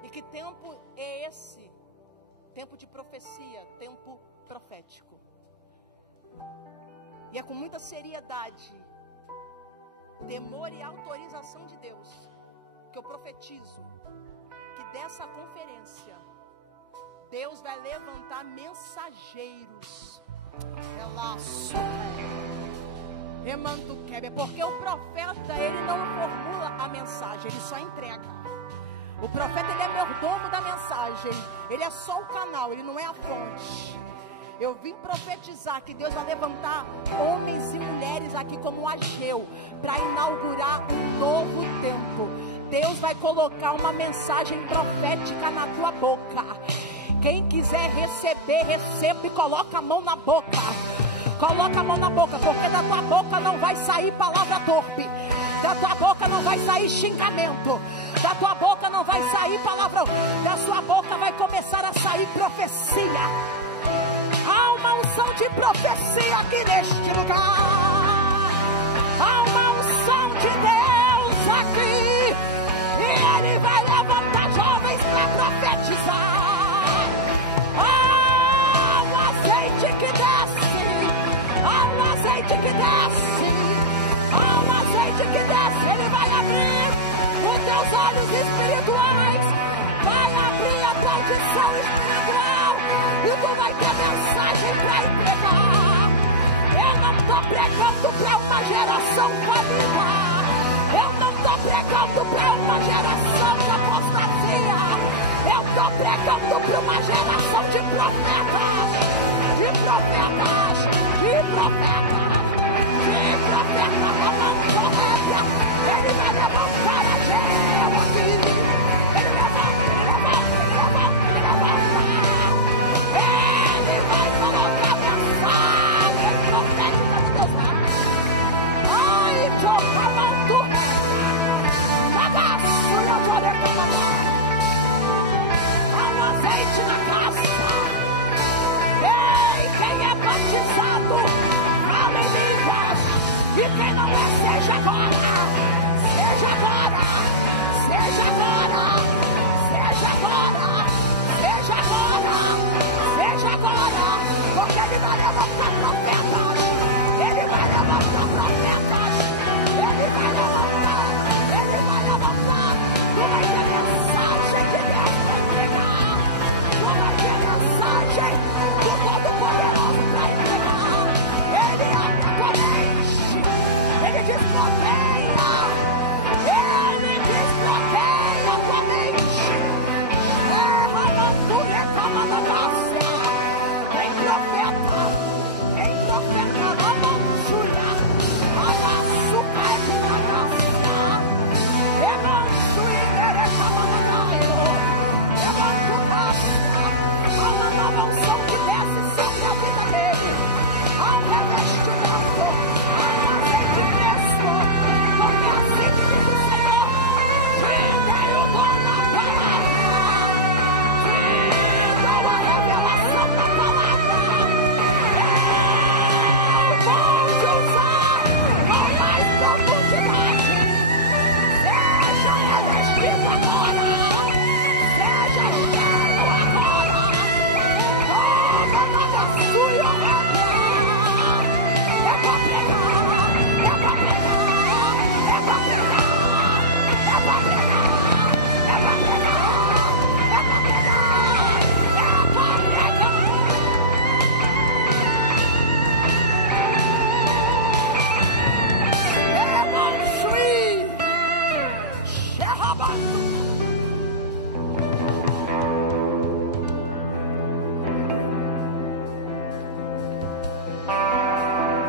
E que tempo é esse tempo de profecia, tempo profético. E é com muita seriedade, temor e autorização de Deus, que eu profetizo que dessa conferência Deus vai levantar mensageiros. Porque o profeta, ele não formula a mensagem, ele só entrega. O profeta, ele é mordomo da mensagem, ele é só o canal, ele não é a fonte. Eu vim profetizar que Deus vai levantar homens e mulheres aqui como Ageu, para inaugurar um novo tempo. Deus vai colocar uma mensagem profética na tua boca. Quem quiser receber, receba e coloca a mão na boca. Coloca a mão na boca, porque da tua boca não vai sair palavra torpe. Da tua boca não vai sair xingamento. Da tua boca não vai sair palavrão. Da sua boca vai começar a sair profecia. Há uma unção de profecia aqui neste lugar. Há uma unção de Deus aqui. E Ele vai levantar jovens para profetizar. Há um azeite que desce. Há um azeite que desce. Há um azeite que desce. Ele vai abrir os teus olhos espirituais. Vai abrir a tua audição espiritual. E tu vai ter mensagem para entregar. Eu não estou pregando para uma geração família. Eu não estou pregando para uma geração de apostasia. Eu estou pregando para uma geração de profetas. De profetas. De profetas. De profetas da mão correta. Ele vai levantar a gel aqui. Ele levanta. Ele vai colocar mensagem profética de Deus lá. Ai, Jocamando. Bagaço, eu vou reclamar. Há um azeite na casa. Ei, quem é batizado, fala em línguas. E quem não é, seja agora. Seja agora. Seja agora. Seja agora. Seja agora. Seja agora. Porque Ele vai levantar profetas. Ele vai levantar profetas. Ele vai levantar. Ele vai levantar. Tu vai ter mensagem que Deus vai entregar. Tu vai ter mensagem do Todo-Poderoso para entregar. Ele abre a tua mente. Ele desbloqueia. Ele desbloqueia a tua mente. Tem profeta, na manchura, açúcar é de graça, é manchura, é camaradaio, é manchura, há uma nova unção que desce sobre a vida dele, há um revestimento, há um azeite fresco, porque assim que diz o Senhor, fiquei o dom na terra. A revelação da palavra, eu vou te usar com mais profundidade. Seja revestido agora, seja cheio agora. Toma nova sua obra. É pra pregar, é pra pregar, é pra pregar, é pra pregar, é pra pregar, é pra pregar.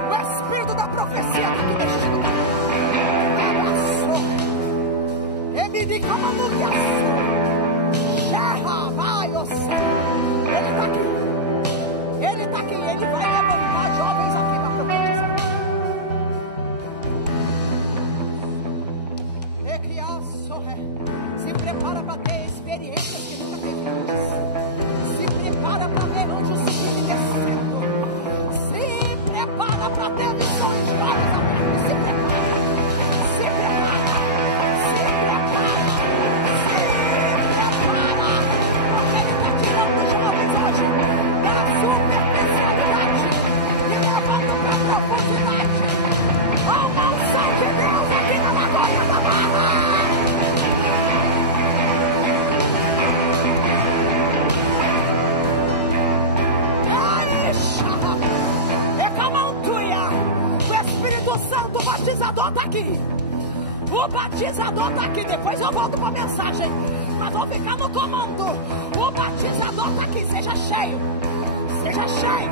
O espírito da profecia está aqui neste lugar. Ele me comandou. Ele está aqui. Ele está aqui. Ele vai levantar jovens aqui para profetizar. Se prepara para ter experiências que nunca teve antes. Se prepara para ver anjos subindo e descendo. Se prepara para ter visões de olhos abertos. Se prepara. Se prepara. Se prepara. Se prepara. Porque Ele está tirando jovens Santo, o batizador está aqui. O batizador está aqui. Depois eu volto para a mensagem, mas vou ficar no comando. O batizador está aqui. Seja cheio. Seja cheio.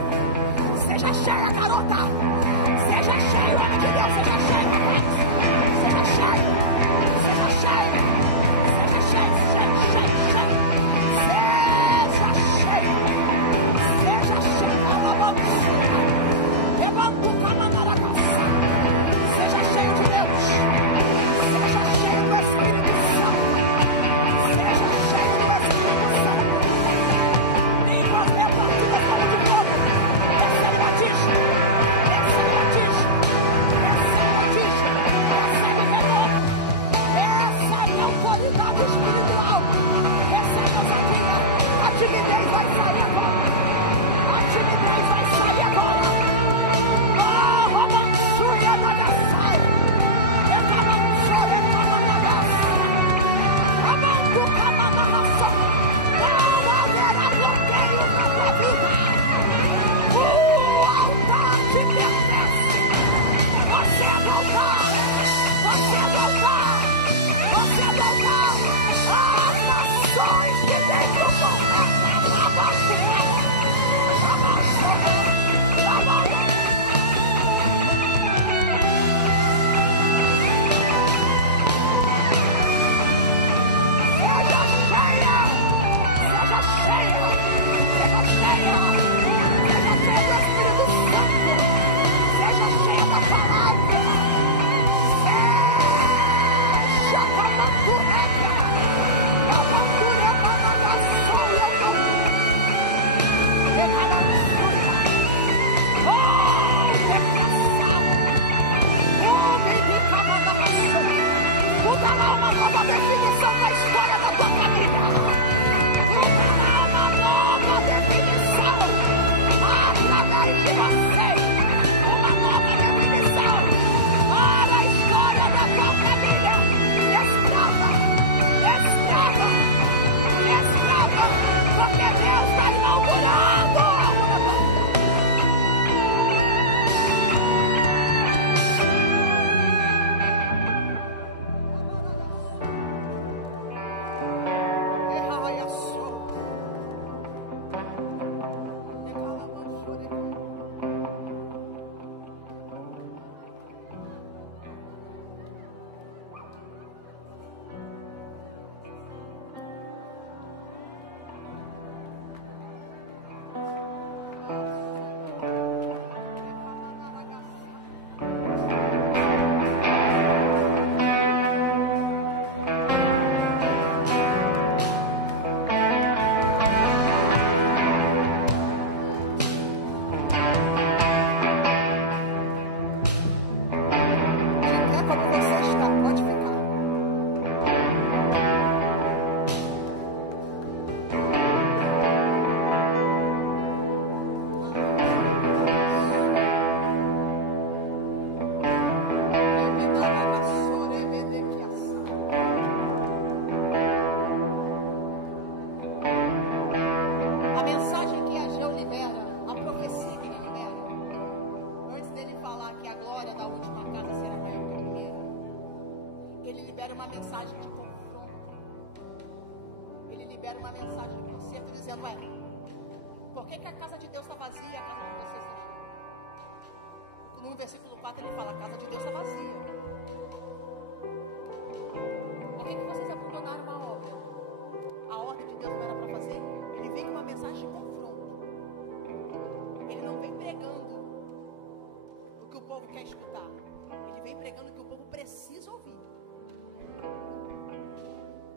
Seja cheia, garota. Seja cheio, homem de Deus. Seja cheio, rapaz. Seja cheio. Seja cheio. Seja cheio. Seja cheio. Seja cheio. Seja cheio de Deus. Seja cheio do Espírito Santo. Seja cheio do Espírito Santo. Línguas repartidas como de fogo. Recebe batismo. Recebe batismo. Recebe batismo. Recebe renovo. Recebe autoridade espiritual. Recebe ousadia. A timidez vai sair agora. A timidez vai sair agora. Oh, Romansuia da Gassai. Não haverá bloqueio na tua vida. O altar te pertence. Você é do altar. Você é do altar. Você é do altar. As nações que dentro do altar. Uma nova definição da história da tua família. Uma nova definição através de você. Uma nova definição para a história da tua família. Escrava, escrava, escrava, porque Deus está inaugurando.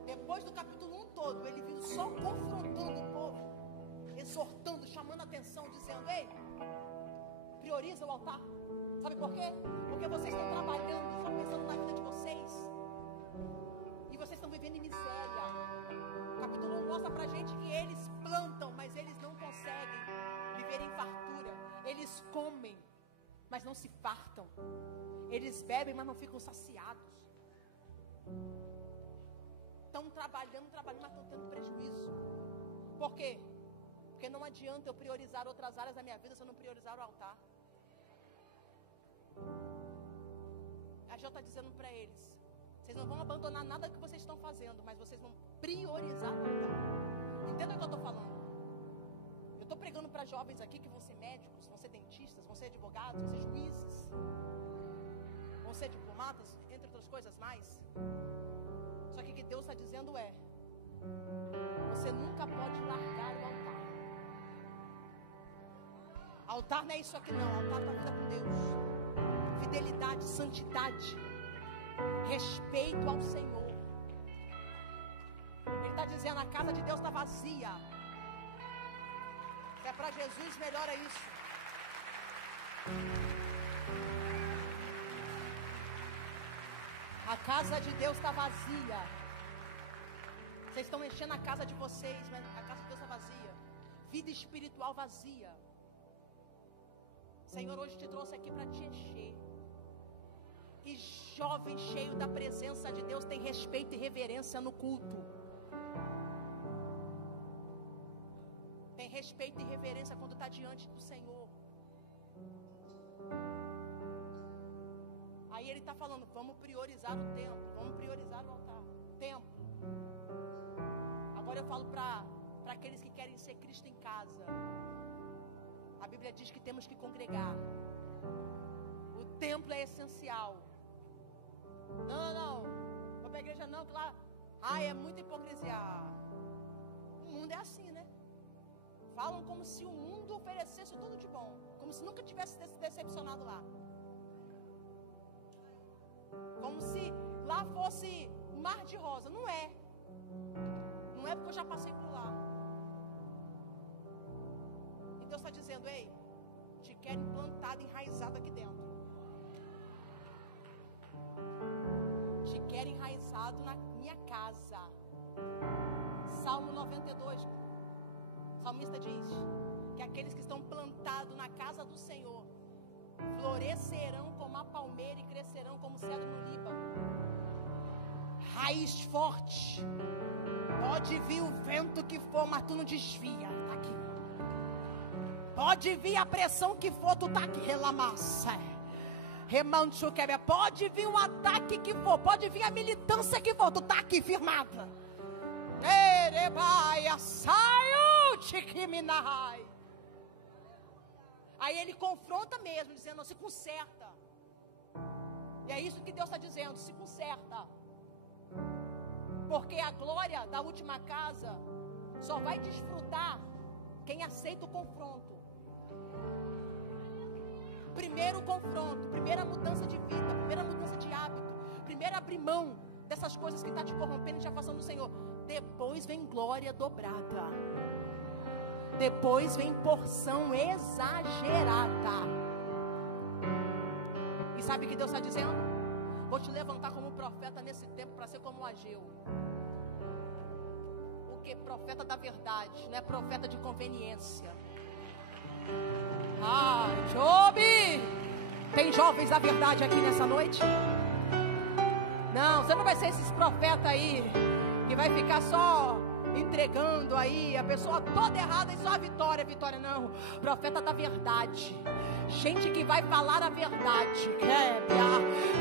Depois do capítulo 1 todo, ele viu só confrontando o povo, exortando, chamando a atenção, dizendo: ei, prioriza o altar. Sabe por quê? Porque vocês estão trabalhando, só pensando na vida de vocês, e vocês estão vivendo em miséria. O capítulo 1 mostra pra gente que eles plantam, mas eles não conseguem viver em fartura. Eles comem, mas não se fartam. Eles bebem, mas não ficam saciados. Estão trabalhando, mas estão tendo prejuízo. Por quê? Porque não adianta eu priorizar outras áreas da minha vida se eu não priorizar o altar. A Jó está dizendo para eles: vocês não vão abandonar nada que vocês estão fazendo, mas vocês vão priorizar o altar. Entenda o que eu estou falando. Eu estou pregando para jovens aqui que vão ser médicos, vão ser dentistas, vão ser advogados, vão ser juízes, vão ser diplomatas, entre outras coisas mais. Só que o que Deus está dizendo é: você nunca pode largar o altar. Altar não é isso aqui não. Altar é a vida com Deus. Fidelidade, santidade, respeito ao Senhor. Ele está dizendo: a casa de Deus está vazia. Se é para Jesus, melhor é isso. A casa de Deus está vazia. Vocês estão enchendo a casa de vocês, mas a casa de Deus está vazia. Vida espiritual vazia. Senhor, hoje te trouxe aqui para te encher. E jovem cheio da presença de Deus tem respeito e reverência no culto. Tem respeito e reverência quando está diante do Senhor. Aí ele está falando: vamos priorizar o templo, vamos priorizar o altar. Templo. Agora eu falo para aqueles que querem ser Cristo em casa. A Bíblia diz que temos que congregar. O templo é essencial. Não. Vou para a igreja não, que lá é muita hipocrisia. O mundo é assim, né? Falam como se o mundo oferecesse tudo de bom, como se nunca tivesse se decepcionado lá. Como se lá fosse um mar de rosa. Não é. Não é porque eu já passei por lá. E Deus está dizendo: ei, te quero implantado, enraizado aqui dentro. Te quero enraizado na minha casa. Salmo 92. O salmista diz que aqueles que estão plantados na casa do Senhor florescerão como a palmeira e crescerão como o cedro no Líbano. Raiz forte. Pode vir o vento que for, mas tu não desvia. Tá aqui. Pode vir a pressão que for, tu tá aqui. Relamassa. Remancho quebra. Pode vir um ataque que for, pode vir a militância que for, tu tá aqui firmada. Erebaia, saiu, tiquiminahai. Aí ele confronta mesmo, dizendo: se conserta. E é isso que Deus está dizendo: se conserta. Porque a glória da última casa só vai desfrutar quem aceita o confronto. Primeiro o confronto, primeira mudança de vida, primeira mudança de hábito, primeiro abrir mão dessas coisas que está te corrompendo e te afastando do Senhor. Depois vem glória dobrada. Depois vem porção exagerada. E sabe o que Deus está dizendo? Vou te levantar como profeta nesse tempo para ser como o Ageu. O que? Profeta da verdade, não é profeta de conveniência. Job! Tem jovens da verdade aqui nessa noite? Não, você não vai ser esses profetas aí que vai ficar só entregando aí a pessoa toda errada e só a vitória, não. Profeta da verdade, gente que vai falar a verdade,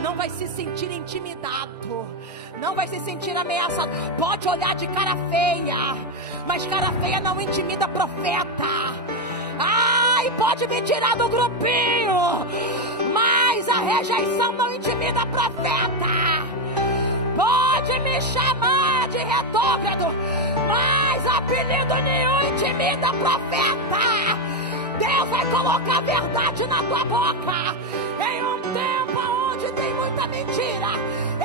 não vai se sentir intimidado, não vai se sentir ameaçado. Pode olhar de cara feia, mas cara feia não intimida profeta. Ai, pode me tirar do grupinho, mas a rejeição não intimida profeta. Pode me chamar de retrógrado, mas apelido nenhum intimida profeta. Deus vai colocar a verdade na tua boca. Em um tempo onde tem muita mentira,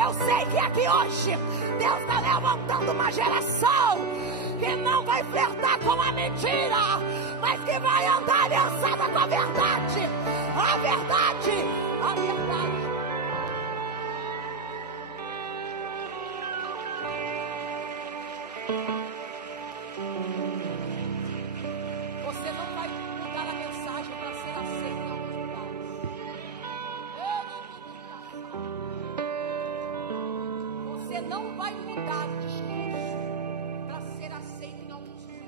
eu sei que aqui hoje Deus está levantando uma geração que não vai flertar com a mentira, mas que vai andar aliançada com a verdade. A verdade, a verdade. Você não vai mudar a mensagem para ser aceito em alguns lugares. Você não vai mudar o discurso para ser aceito em alguns lugares.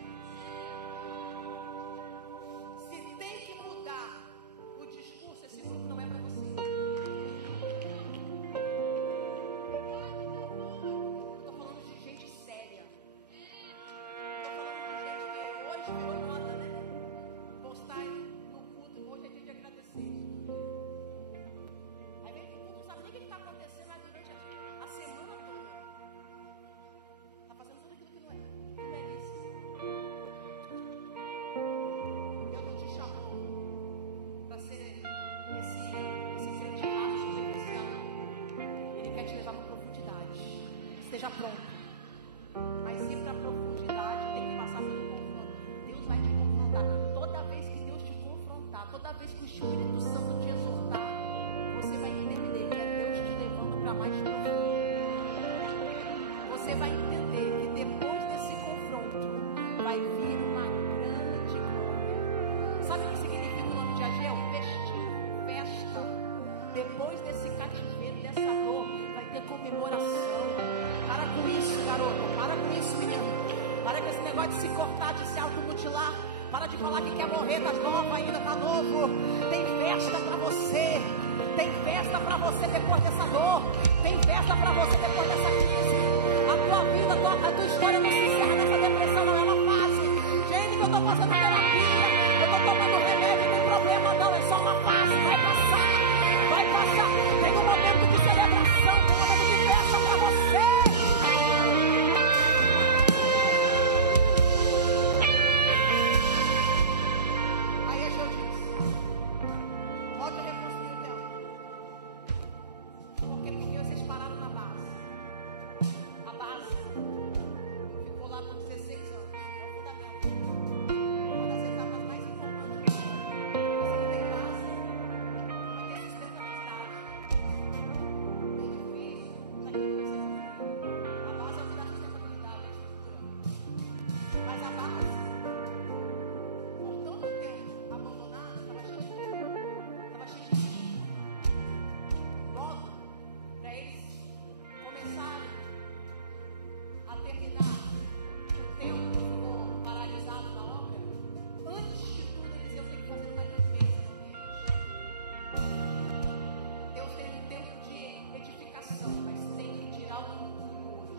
Se tem que mudar o discurso, esse grupo não é para você. esteja pronto. Mas ir para a profundidade tem que passar pelo confronto. Deus vai te confrontar. Toda vez que Deus te confrontar, toda vez que o Espírito Santo te exortar, você vai entender que é Deus te levando para mais profundo. Você vai entender que depois desse confronto vai vir uma grande glória. Sabe o que significa o nome de Ageu? Festivo, festa. Depois desse cativeiro, dessa dor, vai ter comemoração. Para com isso, garoto. Para com isso, menino. Para com esse negócio de se cortar, de se automutilar. Para de falar que quer morrer, tá nova ainda, tá novo. Tem festa para você. Tem festa para você depois dessa dor. Tem festa para você depois dessa crise. A tua vida, a tua história não se encerra nessa depressão, não é uma fase. Gente, eu estou fazendo terapia, eu estou tomando remédio, não tem problema não, é só uma fase, vai passar. Vai passar. Tem um momento de celebração, tem um momento de festa para você. Aí Ageu diz: pode reconstruir o templo. Porque vocês pararam na base. A base ficou lá por 16 anos. É o fundamento. Uma das etapas mais importantes. Você não tem base, não tem sustentabilidade. É difícil daquilo que você construiu. A base é o que dá sustentabilidade, a estrutura. Mas a base, por tanto tempo abandonada, estava cheia de lixo. Logo, para eles começarem a terminar o tempo que ficou paralisado na obra, antes de tudo eles iam ter que fazer uma limpeza no ambiente. Deus tem um tempo de edificação, mas tem que tirar o entulho hoje.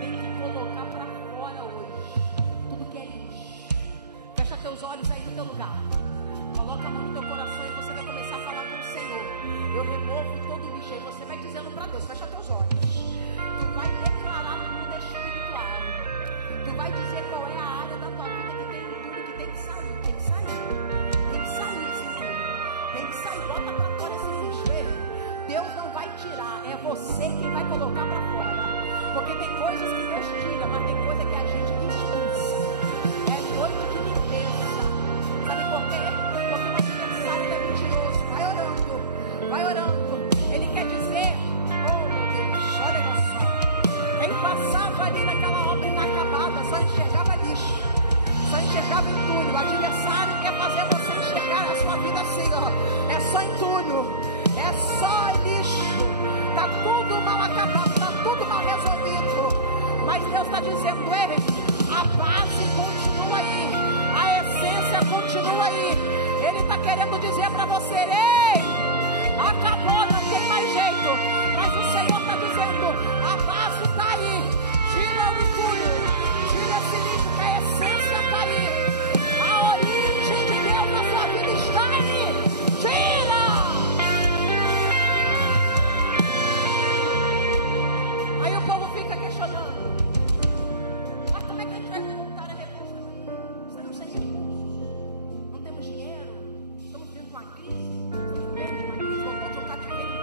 Tem que colocar para fora hoje tudo que é lixo. Fecha teus olhos aí no teu lugar. Coloca a mão no teu coração e você vai começar a falar com o Senhor. Eu removo todo o lixo. Aí você vai dizendo para Deus, fecha teus olhos. Tu vai declarar no mundo espiritual. Tu vai dizer qual é a área da tua vida que tem tudo que tem que sair. Tem que sair. Tem que sair esse tudo. Tem que sair. Bota para fora esse lixo. Ei, Deus não vai tirar. É você quem vai colocar para fora. Porque tem coisas que Deus tira, mas tem coisa que a gente expulsa. É noite de limpeza. Sabe por quê? Porque o adversário é mentiroso. Vai orando. Vai orando. Ele quer dizer, oh meu Deus, olha só. Quem passava ali naquela obra inacabada só enxergava lixo. Só enxergava entulho. O adversário quer fazer você enxergar a sua vida assim, ó. É só entulho. É só lixo. Tá tudo mal acabado. Tá tudo mal resolvido. Mas Deus está dizendo, ei, a base continua aí. A essência continua aí. Ele está querendo dizer para você, ei, acabou, não tem mais jeito. Mas o Senhor está dizendo, a base está aí. Tira o entulho, tira esse lixo, que a essência está aí. A origem de Deus na sua vida está aí. Tira! Aí o povo fica questionando. Mas como é que a gente vai voltar a reconstruir? Estamos sem recursos. Não temos dinheiro. Estamos dentro de uma crise. Estamos no meio de uma crise. Voltou de um cativeiro.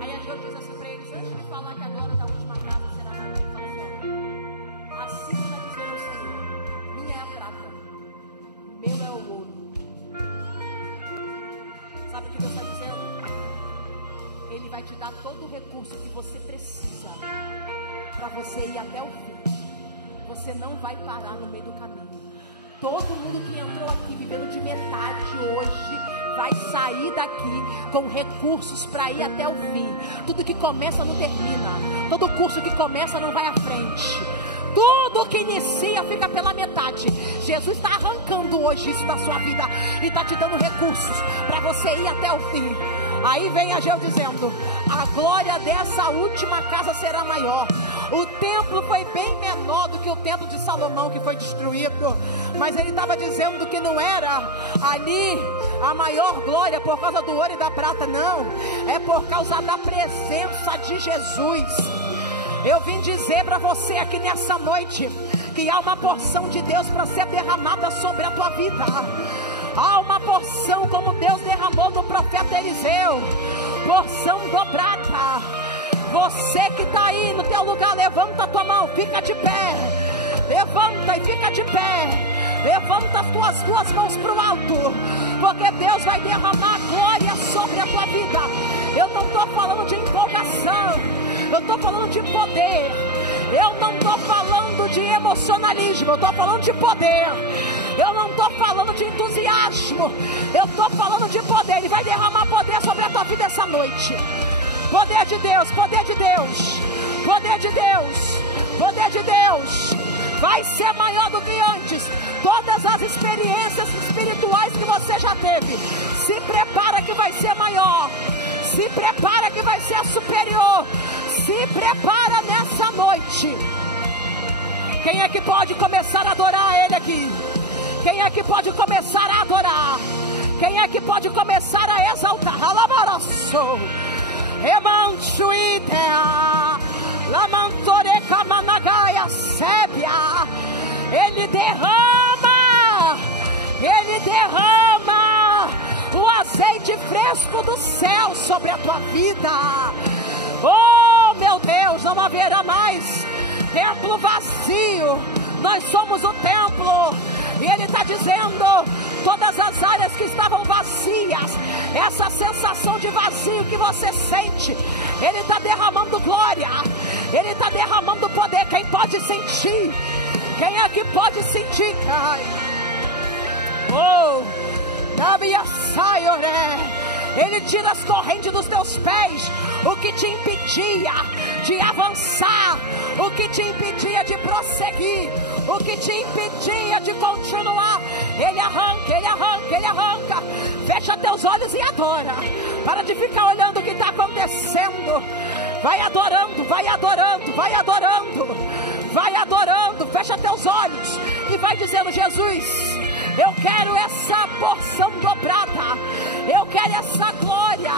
Aí Ageu diz assim para eles, antes de falar que agora da última casa será maior, ele fala assim, assim vai dizer ao Senhor, minha é a prata, meu é o ouro. Sabe o que Deus está dizendo? Ele vai te dar todo o recurso que você precisa para você ir até o fim. Você não vai parar no meio do caminho. Todo mundo que entrou aqui vivendo de metade hoje vai sair daqui com recursos para ir até o fim. Tudo que começa não termina. Todo curso que começa não vai à frente. Tudo que inicia fica pela metade. Jesus está arrancando hoje isso da sua vida e está te dando recursos para você ir até o fim. Aí vem Ageu dizendo, a glória dessa última casa será maior. O templo foi bem menor do que o templo de Salomão que foi destruído, mas ele estava dizendo que não era ali a maior glória por causa do ouro e da prata, não, é por causa da presença de Jesus. Eu vim dizer para você aqui nessa noite que há uma porção de Deus para ser derramada sobre a tua vida. Há uma porção como Deus derramou no profeta Eliseu. porção dobrada. Você que está aí no teu lugar, levanta a tua mão, fica de pé. Levanta e fica de pé. Levanta as tuas mãos para o alto, porque Deus vai derramar glória sobre a tua vida. Eu não estou falando de empolgação, eu estou falando de poder. Eu não estou falando de emocionalismo, eu estou falando de poder. Eu não estou falando de entusiasmo, eu estou falando de poder. Ele vai derramar poder sobre a tua vida essa noite. Poder de Deus, poder de Deus, poder de Deus, poder de Deus. Vai ser maior do que antes. Todas as experiências espirituais que você já teve, se prepara que vai ser maior. Se prepara que vai ser superior. Se prepara nessa noite. Quem é que pode começar a adorar Ele aqui? Quem é que pode começar a adorar? Quem é que pode começar a exaltar? Alabaraço. Emansuítea. Lamantoreca managaia sébia. Ele derrama o azeite fresco do céu sobre a tua vida. Oh meu Deus, não haverá mais templo vazio. Nós somos o templo. E Ele está dizendo, todas as áreas que estavam vazias, essa sensação de vazio que você sente, Ele está derramando glória, Ele está derramando poder. Quem pode sentir? Quem é que pode sentir? Oh, Ele tira as correntes dos teus pés, o que te impedia de avançar, o que te impedia de prosseguir, o que te impedia de continuar. Ele arranca, Ele arranca, Ele arranca. Fecha teus olhos e adora. Para de ficar olhando o que está acontecendo. Vai adorando, vai adorando, vai adorando, vai adorando. Fecha teus olhos e vai dizendo: Jesus, eu quero essa porção dobrada, eu quero essa glória,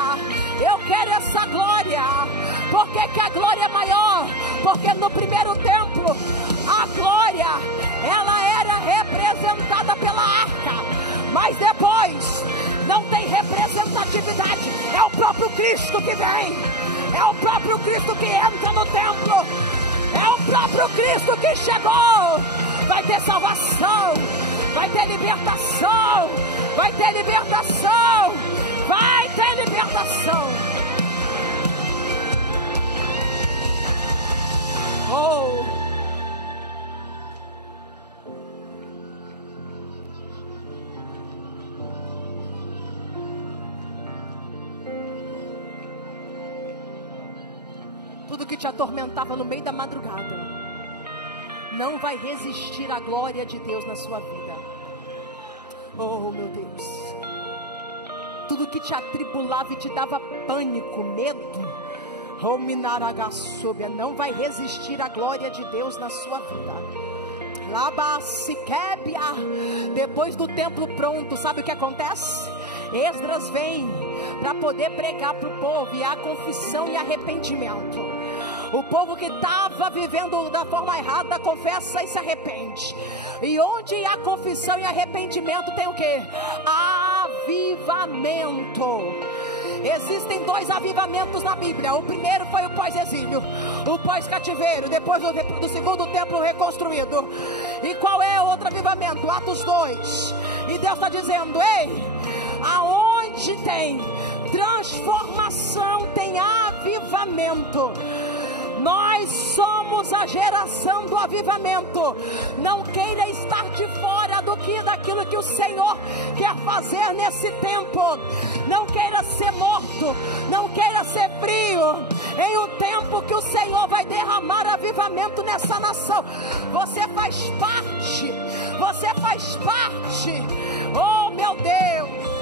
eu quero essa glória. Por que que a glória é maior? Porque no primeiro templo, a glória, ela era representada pela arca, mas depois não tem representatividade. É o próprio Cristo que vem, é o próprio Cristo que entra no templo, é o próprio Cristo que chegou. Vai ter salvação, vai ter libertação, vai ter libertação, vai ter libertação. Oh, tudo que te atormentava no meio da madrugada não vai resistir à glória de Deus na sua vida. Oh meu Deus, tudo que te atribulava e te dava pânico, medo, oh minaragaçúbia, não vai resistir à glória de Deus na sua vida. Labaciquébia. Depois do templo pronto, sabe o que acontece? Esdras vem para poder pregar para o povo, e há confissão e arrependimento. O povo que estava vivendo da forma errada confessa e se arrepende. E onde há confissão e arrependimento tem o que? Avivamento. Existem 2 avivamentos na Bíblia. O primeiro foi o pós-exílio, o pós-cativeiro, depois do segundo templo reconstruído. E qual é o outro avivamento? Atos 2. E Deus está dizendo: ei, aonde tem transformação tem avivamento. Nós somos a geração do avivamento. Não queira estar de fora daquilo que o Senhor quer fazer nesse tempo. Não queira ser morto, não queira ser frio em um tempo que o Senhor vai derramar avivamento nessa nação. Você faz parte, você faz parte. Oh meu Deus,